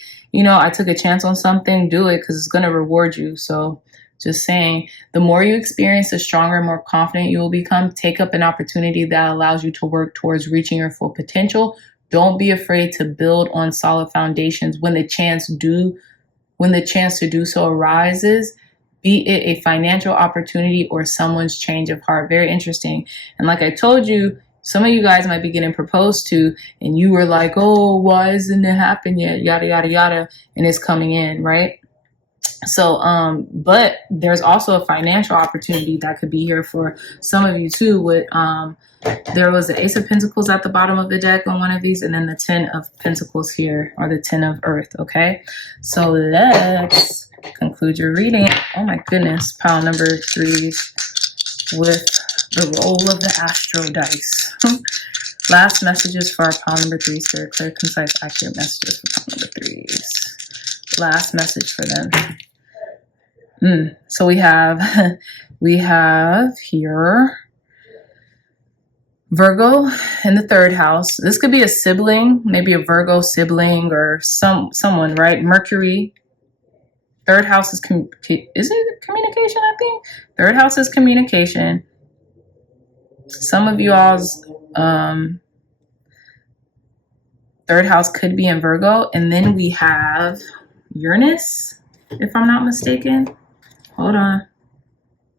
took a chance on something. Do it, because it's going to reward you. So just saying, the more you experience, the stronger and more confident you will become. Take up an opportunity that allows you to work towards reaching your full potential. Don't be afraid to build on solid foundations when the chance to do so arises. Be it a financial opportunity or someone's change of heart. Very interesting. And like I told you, some of you guys might be getting proposed to, and you were like, oh, why isn't it happening yet? Yada, yada, yada. And it's coming in, right? So, but there's also a financial opportunity that could be here for some of you too. With there was the Ace of Pentacles at the bottom of the deck on one of these, and then the 10 of Pentacles here, or the 10 of Earth. Okay, so let's conclude your reading. Oh my goodness, pile number 3 with the roll of the Astro dice. Last messages for our pile number 3, Spirit, clear, concise, accurate messages for pile number 3s. Last message for them. So we have here Virgo in the 3rd house. This could be a sibling, maybe a Virgo sibling or someone, right? Mercury. 3rd house is isn't it communication? I think 3rd house is communication. Some of you all's 3rd house could be in Virgo, and then we have Uranus, if I'm not mistaken. Hold on. I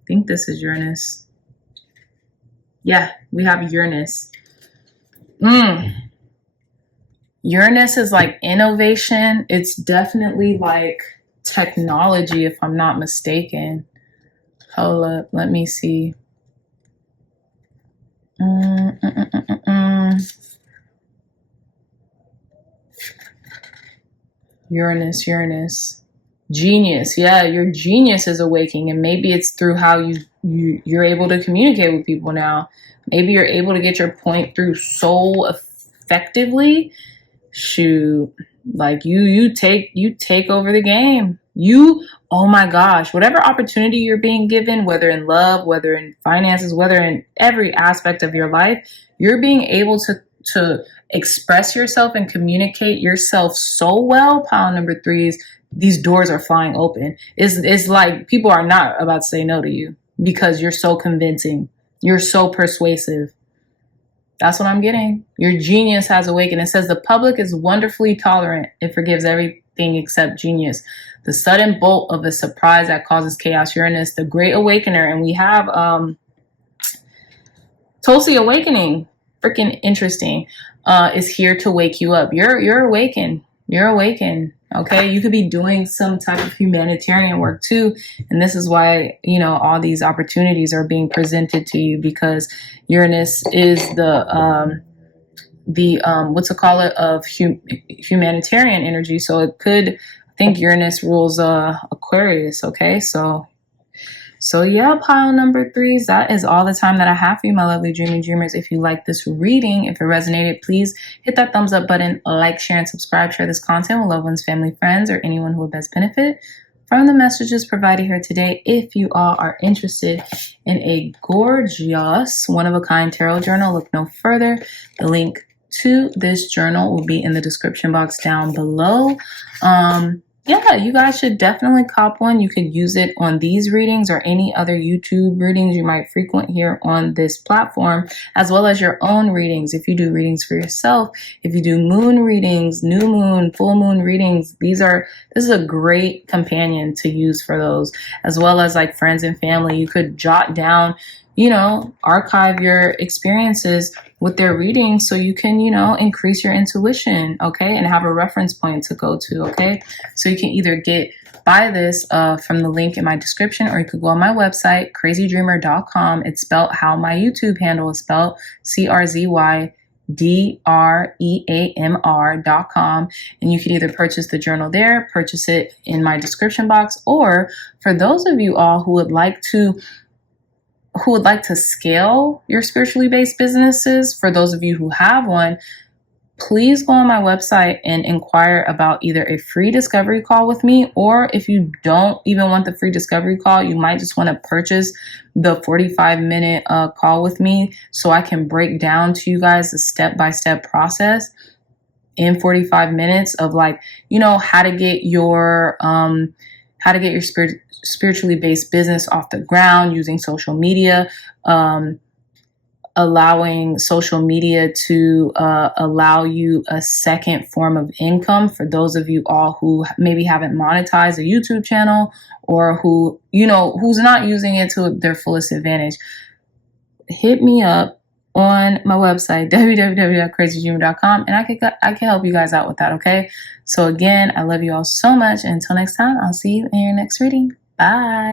think this is Uranus. Yeah, we have Uranus. Uranus is like innovation. It's definitely like technology, if I'm not mistaken. Hold up, let me see. Uranus. Genius. Yeah, your genius is awakening, and maybe it's through how you're able to communicate with people now. Maybe you're able to get your point through so effectively. Shoot, like you take over the game. Oh my gosh, whatever opportunity you're being given, whether in love, whether in finances, whether in every aspect of your life, you're being able to express yourself and communicate yourself so well, pile number 3s. These doors are flying open. It's like people are not about to say no to you because you're so convincing. You're so persuasive. That's what I'm getting. Your genius has awakened. It says the public is wonderfully tolerant. It forgives everything except genius. The sudden bolt of a surprise that causes chaos. Uranus, the great awakener. And we have Tulsi awakening. Freaking interesting. Is here to wake you up. You're awakened. You're awakened. Okay, you could be doing some type of humanitarian work too, and this is why all these opportunities are being presented to you, because Uranus is the what's it call it of humanitarian energy. So it could, I think Uranus rules Aquarius. Okay, so yeah, pile number 3s, that is all the time that I have for you, my lovely dreaming dreamers. If you like this reading, if it resonated, please hit that thumbs up button, like, share, and subscribe. Share this content with loved ones, family, friends, or anyone who would best benefit from the messages provided here today. If you all are interested in a gorgeous, one-of-a-kind tarot journal, look no further. The link to this journal will be in the description box down below. Yeah, you guys should definitely cop one. You could use it on these readings or any other YouTube readings you might frequent here on this platform, as well as your own readings. If you do readings for yourself, if you do moon readings, new moon, full moon readings, this is a great companion to use for those, as well as like friends and family. You could jot down, archive your experiences with their readings so you can, increase your intuition, okay, and have a reference point to go to, okay? So you can either buy this from the link in my description, or you could go on my website, crazydreamer.com. It's spelled how my YouTube handle is spelled, CRZYDREAMR.com, and you can either purchase the journal there, purchase it in my description box, or for those of you all who would like to scale your spiritually based businesses, for those of you who have one, please go on my website and inquire about either a free discovery call with me, or if you don't even want the free discovery call, you might just want to purchase the 45-minute call with me so I can break down to you guys the step-by-step process in 45 minutes of how to get your spiritually based business off the ground using social media, allowing social media to allow you a second form of income for those of you all who maybe haven't monetized a YouTube channel, or who's not using it to their fullest advantage. Hit me up. on my website, www.crazydreamer.com, and I can help you guys out with that, okay? So again, I love you all so much. Until next time, I'll see you in your next reading. Bye.